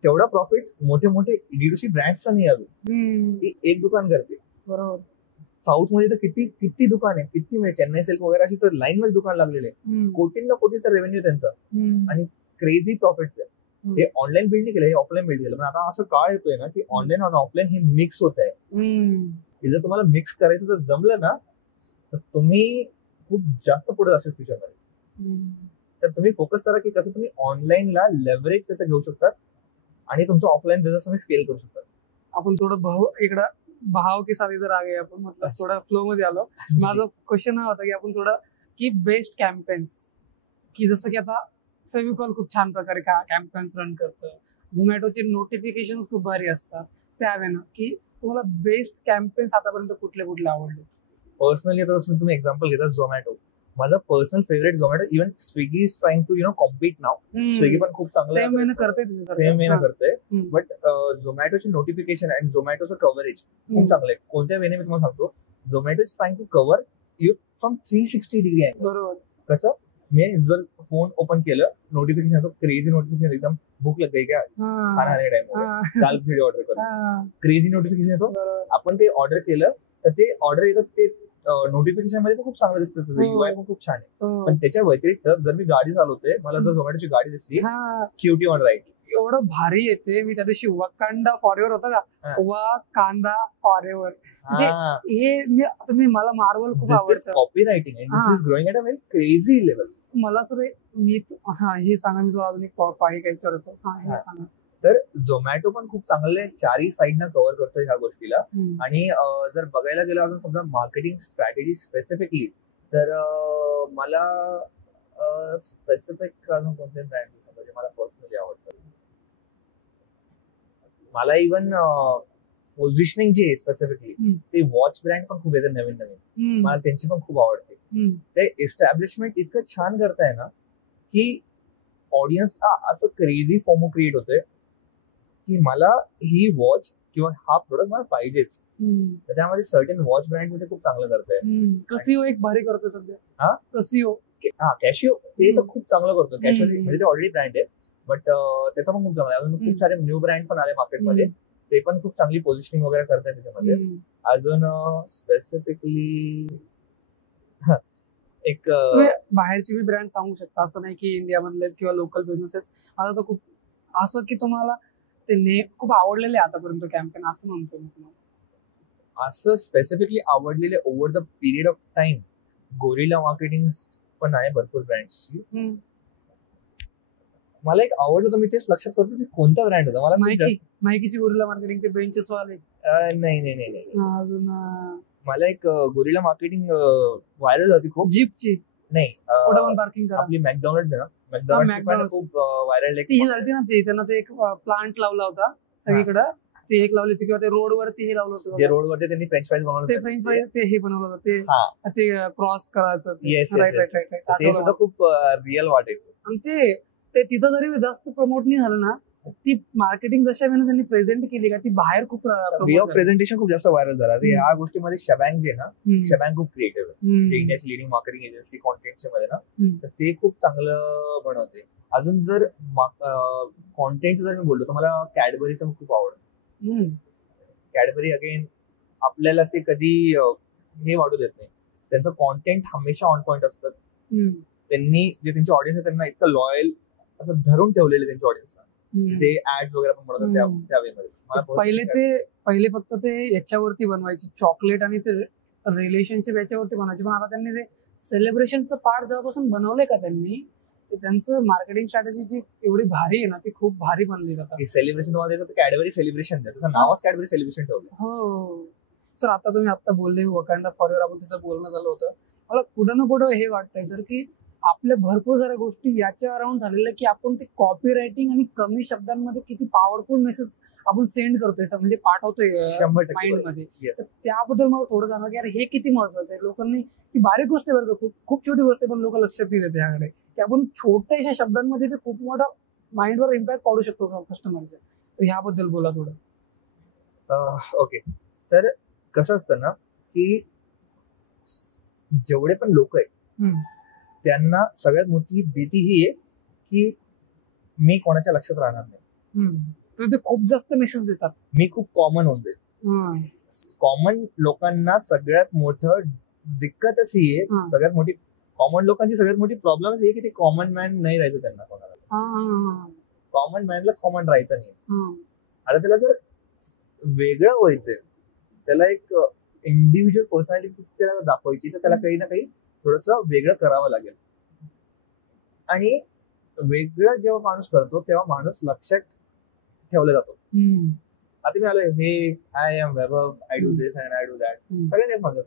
तेवढा प्रॉफिट मोठे D2C ब्रँड्सचा नाही अजून, ती एक दुकान करते. बरोबर. साऊथ मध्ये तर किती दुकान आहे, किती म्हणजे चेन्नई सिल्क वगैरे अशी तर लाईन मध्ये दुकान लागलेले, कोटीचा रेव्हेन्यू त्यांचा, आणि क्रेझी प्रॉफिट्स आहे. हे ऑनलाईन बिल्ड नाही केलं, हे ऑफलाईन बिल्ड केलं. पण आता असं काळ येतोय ना की ऑनलाईन आणि ऑफलाईन हे मिक्स होत आहे. जर तुम्हाला मिक्स करायचं जर जमलं ना तर तुम्ही खूप जास्त पुढे जाशील फ्युचरमध्ये. तर तुम्ही फोकस करा की कसं तुम्ही ऑनलाईनला लेव्हरेज कसं घेऊ शकतात आणि तुमचं ऑफलाईन बिझनेस तुम्ही स्केल करू शकता. आपण थोडं इकडं भाव की साथ इधर आ गए, आपण मतलब थोडा फ्लो मध्ये आलो. माझा क्वेश्चन हा होता की आपण थोडं की बेस्ट कॅम्पेन्स, की जसं की आता फेविकॉल खूप छान प्रकारे कॅम्पेन्स रन करतं, झोमॅटोचे नोटिफिकेशन खूप भारी असतात, त्यावेळेला की तुम्हाला बेस्ट कॅम्पेन्स आतापर्यंत कुठले आवडले? पर्सनली आता तुम्ही एक्झाम्पल घेता झोमॅटो, माझा personal favourite Zomato. Even Swiggy is trying to compete now. Swiggy पण खूप चांगलं सेम वेने करते, बट झोमॅटोचे नोटिफिकेशन आणि झोमॅटोचं कव्हरेज खूप चांगलं आहे. कोणत्या वेने मी तुम्हाला सांगतो, Zomato is trying to cover you from 360 degree angle. बरोबर. कसं, मी जर फोन ओपन केलं, नोटिफिकेशन येतो, क्रेझी नोटिफिकेशन, एकदम भूक लग गई क्या, खाना खाने टाइम दाल खिचडी ऑर्डर करू, क्रेझी नोटिफिकेशन येतो. आपण ते ऑर्डर केलं तर ते ऑर्डर येतं, ते नोटिफिकेशन मध्ये पण खूप चांगलं दिसतं, UI पण खूप छान आहे. पण त्याच्या व्यतिरिक्त जर मी गाडी चालवते, मला जर झोमॅटोची गाडी दिसली, क्यूटी ऑन राईट, एवढं भारी येते. मी त्या दिवशी वकांडा फॉरेवर होता का, वकांडा फॉरेवर, हे तुम्ही मला मार्वल खूप आवडतं. Copy writing and this is growing at a very crazy level. मला सर मी हे सांगा, मी तुला अजून एक काही विचारतो. हे सांगा. तर झोमॅटो पण खूप चांगले चारही साईडनं कव्हर करतोय ह्या गोष्टीला. आणि जर बघायला गेलं अजून समजा मार्केटिंग स्ट्रॅटेजी स्पेसिफिकली, तर मला स्पेसिफिक अजून कोणते ब्रँड म्हणजे मला पर्सनली आवडतात. मला इव्हन पोझिशनिंग जी आहे स्पेसिफिकली, ते वॉच ब्रँड पण खूप येते नवीन, मला त्यांची पण खूप आवडते. ते एस्टॅब्लिशमेंट इतकं छान करताय ना की ऑडियन्स असं क्रेझी फॉर्मो क्रिएट होतोय की मला ही वॉच किंवा हा प्रोडक्ट मला पाहिजेच. त्यामध्ये सर्टन वॉच ब्रँड ते खूप चांगलं करताय. कसिओ एक भारी करतोय सध्या. कसिओ, कॅशिओ ते तर खूप चांगलं करतो. कॅशिओ म्हणजे ते ऑलरेडी ब्रँड आहे, बट त्याचा पण खूप चांगला आहे. अजून खूप सारे न्यू ब्रँड पण आले मार्केटमध्ये, ते पण खूप चांगली पोझिशनिंग वगैरे करताय त्याच्यामध्ये. अजून स्पेसिफिकली एक बाहेरची बी ब्रँड सांगू शकता, असं नाही की इंडियामधलेच किंवा लोकल बिझनेसेस. आता तर खूप असं की तुम्हाला ते खूप आवडलेले आतापर्यंत कॅम्पेन, असं म्हणतो मी तुम्हाला. असं स्पेसिफिकली आवडलेले over the period of time gorilla marketing पण आहे भरपूर ब्रँड्सची. मला एक आवडलं तर मी तेच लक्षात करतो की कोणता ब्रँड होता. मला नायकीची गोरिला मार्केटिंग, ते बेंचेस वाले. नाही. अजून मला एक गोरिला मार्केटिंग व्हायरल होती खूप, जीपची. नाही कुठं पण पार्किंग करा. आपली मॅकडॉनल्ड्स आहे ना, मॅकडॉनल्ड्स पण McDonald's. खूप व्हायरल ती झाली ना, ते त्यांना ते एक प्लांट लावला होता सगळीकडे. ते एक लावली होती किंवा ते रोडवरती हे लावलं होतं जे बघा. रोडवरती त्यांनी फ्रेंच फ्राईज बनवलं ते होतं. फ्रेंच फ्राईज ते हे बनवलं होतं ते हा ते क्रॉस करायचं. Yes, yes, right yes. Right right ते सुद्धा खूप रिअल वाटायचं. आणि ते तिथं जरी जास्त प्रमोट नाही झालं ना, ती मार्केटिंग जशा वेळेला त्यांनी प्रेझेंट केली का ती बाहेर खूप वे promote ऑफ झाली. प्रेझेंटेशन खूप जास्त व्हायरल झाला. ते ह्या गोष्टीमध्ये शबँग जे ना, हम्म. शबँग खूप क्रिएटिव्ह आहे. हम्म. इंडियाची लिडिंग मार्केटिंग एजन्सी कॉन्टेंटच्या मध्ये ना, हम्म. तर ते खूप चांगलं बनवते. अजून जर कॉन्टेंट जर मी बोललो तर मला कॅडबरीचं खूप आवडतं. हम्म. कॅडबरी अगेन आपल्याला ते कधी हे वाढू देत नाही. त्यांचं कॉन्टेंट हमेशा ऑन पॉइंट असतं. हम्म. त्यांनी जे त्यांचे ऑडियन्स आहे त्यांना इतकं लॉयल असं धरून ठेवलेले त्यांच्या ऑडियन्सला. हम्म. ते ऍड्स वगैरे पण बनवतात त्या वेमध्ये. मला बहुत पहिले फक्त ते याच्यावरती बनवायचे, चॉकलेट आणि ते रिलेशनशिप याच्यावरती बनवायचे. पण आता त्यांनी ते सेलिब्रेशनचं पार्ट जेव्हापासून बनवलंय का त्यांनी, ते त्यांचं मार्केटिंग स्ट्रॅटेजी जी एवढी भारी आहे ना, ती खूप भारी बनली जातात. सेलिब्रेशन तुम्हाला देतं कॅडबरी सेलिब्रेशन त्याचं नावच कॅडबरी सेलिब्रेशन ठेवलं. हो सर, आता तुम्ही आता बोलले वकांडा फॉरएव्हर, आपण तिथं बोलणं झालं होतं. मला कुठं ना कुठं हे वाटतंय सर की आपल्या भरपूर साऱ्या गोष्टी याच्या अराउंड झालेल्या की आपण ते कॉपी रायटिंग आणि कमी शब्दांमध्ये किती पॉवरफुल मेसेज आपण सेंड करतोय सर, म्हणजे पाठवतोय 100% माइंड मध्ये. Yes. तर त्याबद्दल मला थोडं सांगा की अरे हे किती महत्वाचं आहे. लोकांनी ही बारीक गोष्ट आहे बरं का, खूप खूप छोटी गोष्ट आहे, पण लोक लक्षात नाही देते ह्याकडे की आपण छोट्याशा शब्दांमध्ये ते खूप मोठा माइंडवर इम्पॅक्ट पाडू शकतो कस्टमरच्या. तर ह्याबद्दल बोला थोडं. ओके, तर कसं असतं ना की जेवढे पण लोक आहेत हम्म. त्यांना सगळ्यात मोठी भीती ही आहे की मी कोणाच्या लक्षात राहणार नाही, हम्म. तर ते खूप जास्त मेसेज देतात. मी खूप कॉमन होऊन जाईल. हम्म. कॉमन लोकांना सगळ्यात मोठं दिक्कतच ही आहे, हा. सगळ्यात मोठी कॉमन लोकांची सगळ्यात मोठी प्रॉब्लेम ही आहे की ते कॉमन मॅन नाही राहायचं त्यांना. कोणाला हा. कॉमन मॅनला कॉमन राहायचं नाही. हा. आता त्याला जर वेगळं व्हायचंय, त्याला एक इंडिव्हिज्युअल पर्सनॅलिटी त्याला दाखवायची, तर त्याला काही ना काही थोडंसं वेगळं करावं लागेल. आणि वेगळं जेव्हा माणूस करतो तेव्हा माणूस लक्षात ठेवला जातो. हम्म. आता मी आलोय, हे I am Vaibhav, I do this and I do that, सगळे तेच म्हणतात.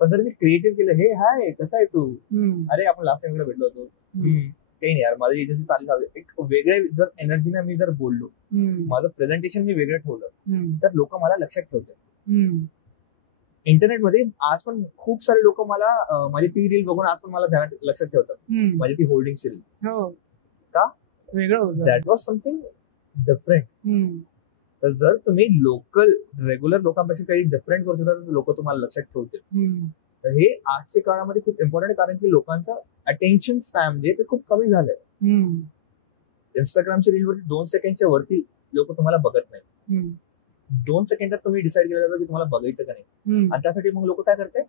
पण जर मी क्रिएटिव्ह केलं, हे हाय कसा आहे तू, हम्म. अरे आपण लास्ट टाइम भेटलो होतो, काही नाही यार माझी एजन्सी चालली, एक वेगळे जर एनर्जीने मी जर बोललो, हम्म. माझं प्रेझेंटेशन मी वेगळं ठेवलं, हम्म. तर लोक मला लक्षात ठेवतात. हम्म. इंटरनेटमध्ये आज पण खूप सारे लोक मला माझी ती रील बघून आज पण मला ध्यानात लक्षात ठेवतात, हम्म. माझी ती होल्डिंग रील. हो. का? वेगळं होतं. That was something different. हम्म. तर जर तुम्ही लोकल रेग्युलर लोकांपेक्षा काही डिफरंट करू शकता तर लोक तुम्हाला लक्षात ठेवतील. हम्म. तर हे आजच्या काळामध्ये खूप इम्पॉर्टंट, कारण की लोकांचा अटेन्शन स्पॅम जे ते खूप कमी झालंय. हम्म. इंस्टाग्रामच्या रीलवरती 2 सेकंडच्या वरती लोक तुम्हाला बघत नाही. हम्म. 2 सेकंडात तुम्ही डिसाईड केलं जातं की तुम्हाला बघायचं का नाही. हम्म. आणि त्यासाठी मग लोक काय करतात,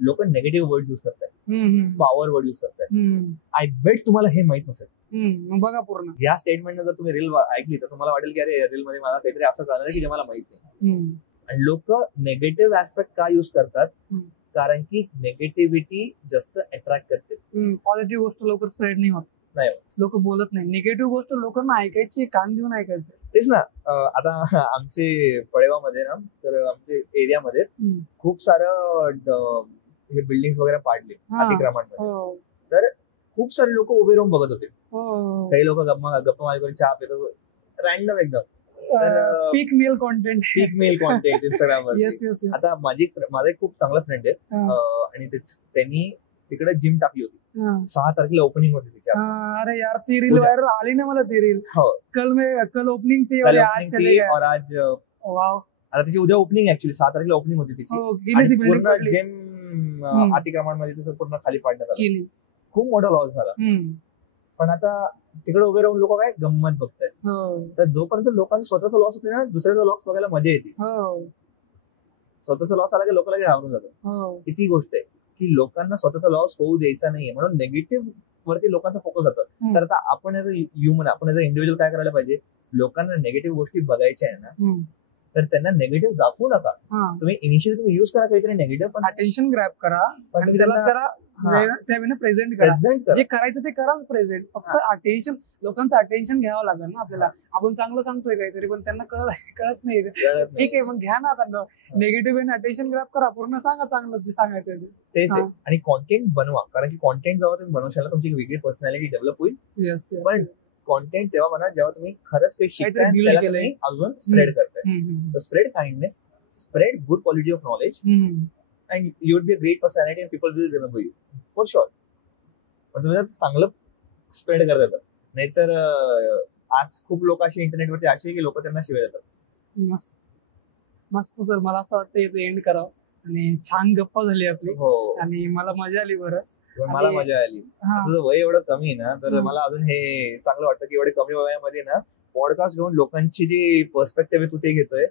लोक नेगेटिव्ह वर्ड युज करतात, हम्म. पॉवर वर्ड युज करतात. हम्म. आय बेट तुम्हाला हे माहित नसेल. हम्म. बघा पूर्ण. या स्टेटमेंटनं जर तुम्ही रील ऐकली तर तुम्हाला वाटेल की अरे रील मध्ये मला काहीतरी असं कळणार आहे की जे मला माहित नाही. हम्म. आणि लोक नेगेटिव्ह ऍस्पेक्ट का युज करतात, हम्म. कारण की नेगेटिव्हिटी जास्त अट्रॅक्ट करते. पॉझिटिव्ह गोष्ट लवकर स्प्रेड नाही होत. नाही, लोक बोलत नाही. निगेटिव्ह गोष्ट लोकांना ऐकायची, कान देऊन ऐकायचं. तेच ना. आता आमचे पळेगावमध्ये ना, तर आमच्या एरियामध्ये खूप सारं हे बिल्डिंग वगैरे पाडले अतिक्रमणमध्ये. हो. तर खूप सारे लोक उभे राहून बघत होते. हो. काही लोक गप्पा मारी करून चहा पितात, रॅन्डम एकदम. पीक मेल कॉन्टेंट. पीक मेल कॉन्टेंट इंस्टाग्रामवर. Yes yes yes. आता माझा एक खूप चांगला फ्रेंड आहे, आणि त्यांनी तिकडे जिम टाकली होती. 6 तारखेला ओपनिंग होती तिच्या. अरे यार, ती रील व्हायरल आली ना मला. ती रील कल ओपनिंग थी और आज चले गए. और आज वाव. आता तिची उद्या ओपनिंग, ऍक्च्युअली 6 तारखेला ओपनिंग होती तिची. आणि पूर्ण जिम अतिक्रमणमध्ये तिथं पूर्ण खाली पाडण्यात आलं. खूप मोठा लॉस झाला. पण आता तिकडे उभे राहून लोक काय गंमत बघतायत. तर जोपर्यंत लोकांचा स्वतःचा लॉस होते ना, दुसऱ्याचा लॉस बघायला मजा येते. स्वतःचा लॉस आला की लोकांना घाबरून जातं. किती गोष्ट आहे की लोकांना स्वतःचा लॉस होऊ द्यायचा नाहीये, म्हणून नेगेटिव्ह वरती लोकांचा फोकस जातो. तर आता आपण ऍज अ ह्युमन, आपण ऍज अ इंडिव्हिज्युअल काय करायला पाहिजे, लोकांना नेगेटिव्ह गोष्टी बघायच्या आहे ना, तर त्यांना नेगेटिव्ह दाखवू नका. तुम्ही इनिशियली तुम्ही युज करा काहीतरी नेगेटिव्ह, पण अटेन्शन ग्रॅब करा. पण आणि त्याला करा त्यावेळेला प्रेझेंट करा, प्रेझेंट जे करायचं ते कराच प्रेझेंट. फक्त अटेन्शन, लोकांचं अटेन्शन घ्यावं लागेल ना आपल्याला. आपण चांगलं सांगतोय काहीतरी पण त्यांना कळत नाही. ठीक आहे, मग घ्या ना आता निगेटिव्ह अटेन्शन ग्रॅब करा, पूर्ण सांगा चांगलं जे सांगायचं तेच. आणि कॉन्टेंट बनवा, कारण की कॉन्टेंट जेव्हा तुम्ही बनवशाल तुमची एक वेगळी पर्सनॅलिटी डेव्हलप होईल. पण कॉन्टेंट तेव्हा बनवा जेव्हा तुम्ही खरंच काही शिकताय त्याला तुम्ही अजून स्प्रेड करताय. Spread kindness, spread good quality of knowledge, and you would be a great personality and people will remember you for sure. पण तुम्ही चांगलं स्प्रेड करत येतात. नाहीतर आज खूप लोक असे इंटरनेटवरती असे की लोक त्यांना शिवाय देतात. मस्त मस्त सर, मला असं वाटतं याचं एंड करावं. आणि छान गप्पा झाली आपली. आणि मला मजा आली बरंच. मला मजा आली. तुझं वय एवढं कमी आहे ना, तर मला अजून हे चांगलं वाटतं की एवढे कमी वयामध्ये ना पॉडकास्ट घेऊन लोकांची जी पर्स्पेक्टिव्ह आहे तू ते घेतोय.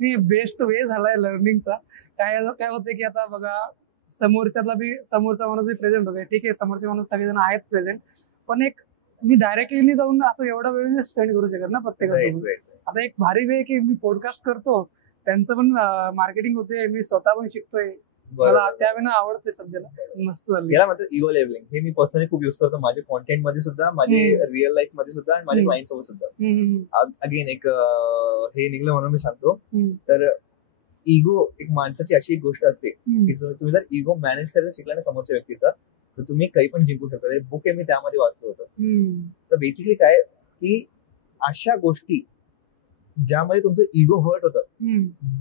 बेस्ट वे झालाय लर्निंगचा. काय होतंय की आता बघा, समोरचा माणूस प्रेझेंट होतोय. ठीक आहे, समोरचे माणूस सगळेजण आहेत प्रेझेंट, पण एक मी डायरेक्टली जाऊन असं एवढा वेळ स्पेंड करू शकत ना प्रत्येकासोबत. आता एक भारी वे की मी पॉडकास्ट करतो, त्यांचं पण मार्केटिंग होते, मी स्वतः पण शिकतोय. मला त्यावेळेला आवडते सध्याला. मस्त झालं. याला म्हणतात इगो लेवलिंग. हे मी पर्सनली खूप युज करतो माझ्या कॉन्टेंट मध्ये सुद्धा, माझे रिअल लाईफ मध्ये सुद्धा आणि माझ्या क्लायंट सोबत सुद्धा. अगेन एक हे निघलं म्हणून मी सांगतो. तर इगो एक माणसाची अशी एक गोष्ट असते की तुम्ही जर इगो मॅनेज करायला शिकला ना समोरच्या व्यक्तीचा, तर तुम्ही काही पण जिंकू शकता. एक बुक आहे, मी त्यामध्ये वाचलं होतं. तर बेसिकली काय की अशा गोष्टी ज्यामध्ये तुमचं इगो हर्ट होतं,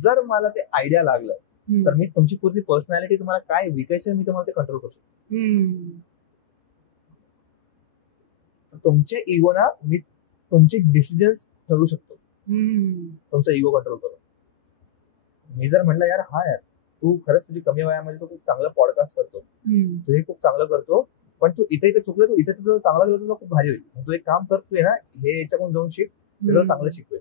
जर मला ते आयडिया लागलं तर मी तुमची पूर्ण पर्सनॅलिटी, तुम्हाला काय विकायचं मी तुम्हाला ते कंट्रोल करू शकतो. तुमच्या इगोना मी तुमचे डिसिजन्स ठरवू शकतो तुमचा इगो कंट्रोल करून. मी जर म्हणलं यार तू खरंच तुझी कमी वयामध्ये तू खूप चांगलं पॉडकास्ट करतो, तू हे खूप चांगलं करतो, पण तू इथे चुकलं, तू इथे तुझं चांगला केलं तुला खूप भारी होईल, तू एक काम करतोय ना हे याच्याकडून जाऊन शिक, तुला चांगलं शिकतोय.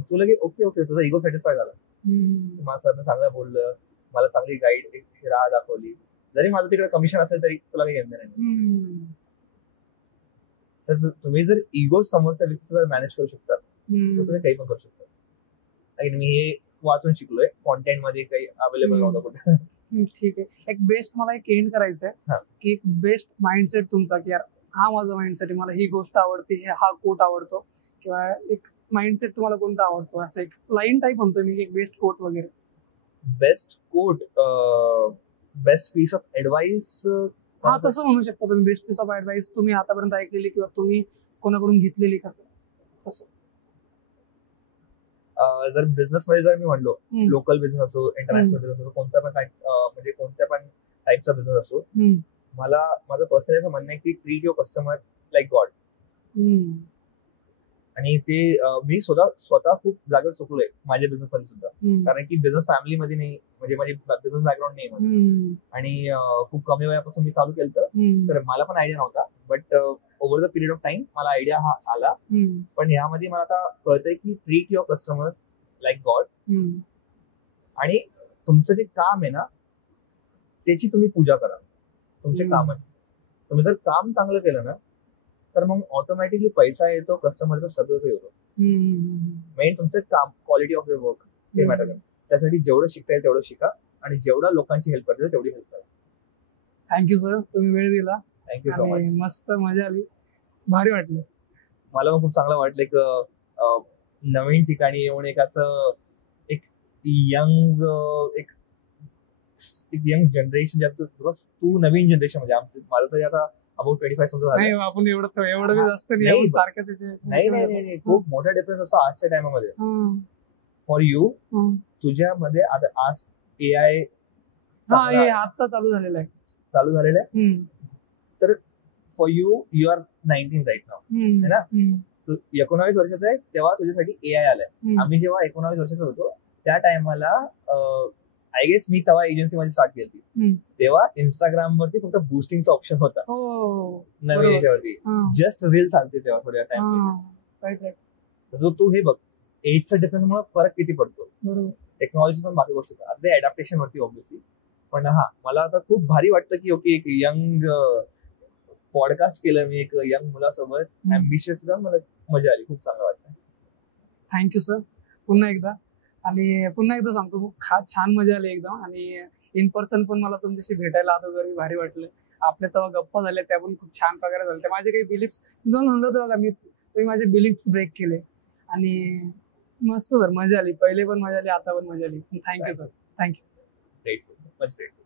तू लगे ओके तुझा इगो सॅटिस्फाय झाला. मला सरनं चांगलं बोललं, मला चांगली गाईड एक राह दाखवली, जरी माझं तिकडे कमिशन असेल तरी तुला काही घेणं नाही. सर तुम्ही जर इगो समोरच्या व्यक्तीला मॅनेज करू शकता तर तुम्ही काही पण करू शकता. मी हे वाचून शिकलोय, कॉन्टेंट मध्ये काही अवेलेबल नव्हतं कुठे. ठीक आहे, एक बेस्ट मला एक एंड करायचंय की एक बेस्ट माइंडसेट तुमचा, की यार हा माझा माइंडसेट, मला ही गोष्ट आवडते, हा कोट आवडतो, किंवा एक माइंडसेट तुम्हाला कोणता आवडतो, असं एक लाईन टाईप म्हणतोय मी, एक बेस्ट कोट वगैरे. Best quote, best piece of advice, तसं म्हणू शकता तुम्ही. बेस्ट पीस ऑफ ऍडवाइस तुम्ही आतापर्यंत ऐकलेली किंवा तुम्ही कोणाकडून घेतलेली, कसं जर बिझनेस मध्ये जर मी म्हणलो, लोकल बिझनेस असो, इंटरनॅशनल बिझनेस असो, कोणत्या पण म्हणजे कोणत्या पण टाईपचा बिझनेस असो, मला माझं पर्सनली असं म्हणणं आहे की treat your customer like God. आणि ते मी स्वतः खूप जागेवर चुकलोय माझ्या बिझनेस मध्ये सुद्धा, कारण की बिझनेस फॅमिली मध्ये नाही, म्हणजे माझी बिझनेस बॅकग्राऊंड नाही माझं, आणि खूप कमी वयापासून मी चालू केलं, तर मला पण आयडिया नव्हता. But over the period of time मला आयडिया हा आला. पण ह्यामध्ये मला आता कळतंय की treat your customer like God. आणि तुमचं जे काम आहे ना त्याची तुम्ही पूजा करा, तुमच्या कामाची. तुम्ही जर काम चांगलं केलं ना तर मग ऑटोमॅटिकली पैसा येतो, कस्टमर येतो, सगळं काही होतं. मेन तुमचं काम, क्वालिटी ऑफ युअर वर्क हे मॅटर करतं. त्यासाठी जेवढं शिकता येईल तेवढं शिका, आणि जेवढा लोकांची हेल्प करता येईल तेवढी हेल्प करा. थँक्यू सर, तुम्ही वेळ दिला. Thank you so much. मस्त मजा आली, भारी वाटलं. मला पण खूप चांगलं वाटलं एक नवीन ठिकाणी येऊन एक असं एक यंग यंग जनरेशन, तू नवीन जनरेशन म्हणजे माझं तर आता अबाउट 25 समजा झालं. आपण एवढं जास्त नाही, सारखंच नाही, खूप मोठा डिफरन्स असतो आजच्या टाइममध्ये. फॉर यू, तुझ्यामध्ये आता आज एआय आता चालू झालेलं आहे. तर फॉर यू आर 19 राईट नाव, है ना? तू 19 वर्षाचा आहे तेव्हा तुझ्यासाठी एआय आलाय. आम्ही जेव्हा 19 वर्षाचा होतो त्या टायमाला आय गेस मी तेव्हा एजन्सी मध्ये स्टार्ट केली, तेव्हा इंस्टाग्राम वरती फक्त बुस्टिंगचा ऑप्शन होता नवीन याच्यावरती, जस्ट रील चालते तेव्हा थोड्या टाइम. तू हे बघ, एजचा डिफरन्स मुळे फरक किती पडतो. टेक्नॉलॉजी पण बाकी गोष्टी अर्धे अडॅप्टेशन वरती ऑब्व्हियसली. पण मला आता खूप भारी वाटतं की ओके एक यंग पॉडकास्ट केलं मी, एक यंग मुलासोबत, अँबिशियस, मला मजा आली, खूप चांगलं वाटतं. थँक्यू सर पुन्हा एकदा. आणि पुन्हा एकदा सांगतो, छान मजा आली एकदम. आणि इन पर्सन पण मला तुमच्याशी भेटायला आलो तरी भारी वाटलं. आपल्या तेव्हा गप्पा झाल्या त्या पण खूप छान प्रकारे झाल्या. माझे काही बिलिफ्स म्हणलं होतं बघा मी, तुम्ही माझे बिलिफ्स ब्रेक केले आणि मस्त सर, मजा आली. पहिले पण मजा आली, आता पण मजा आली. Thank you sir, thank you. Grateful, much grateful.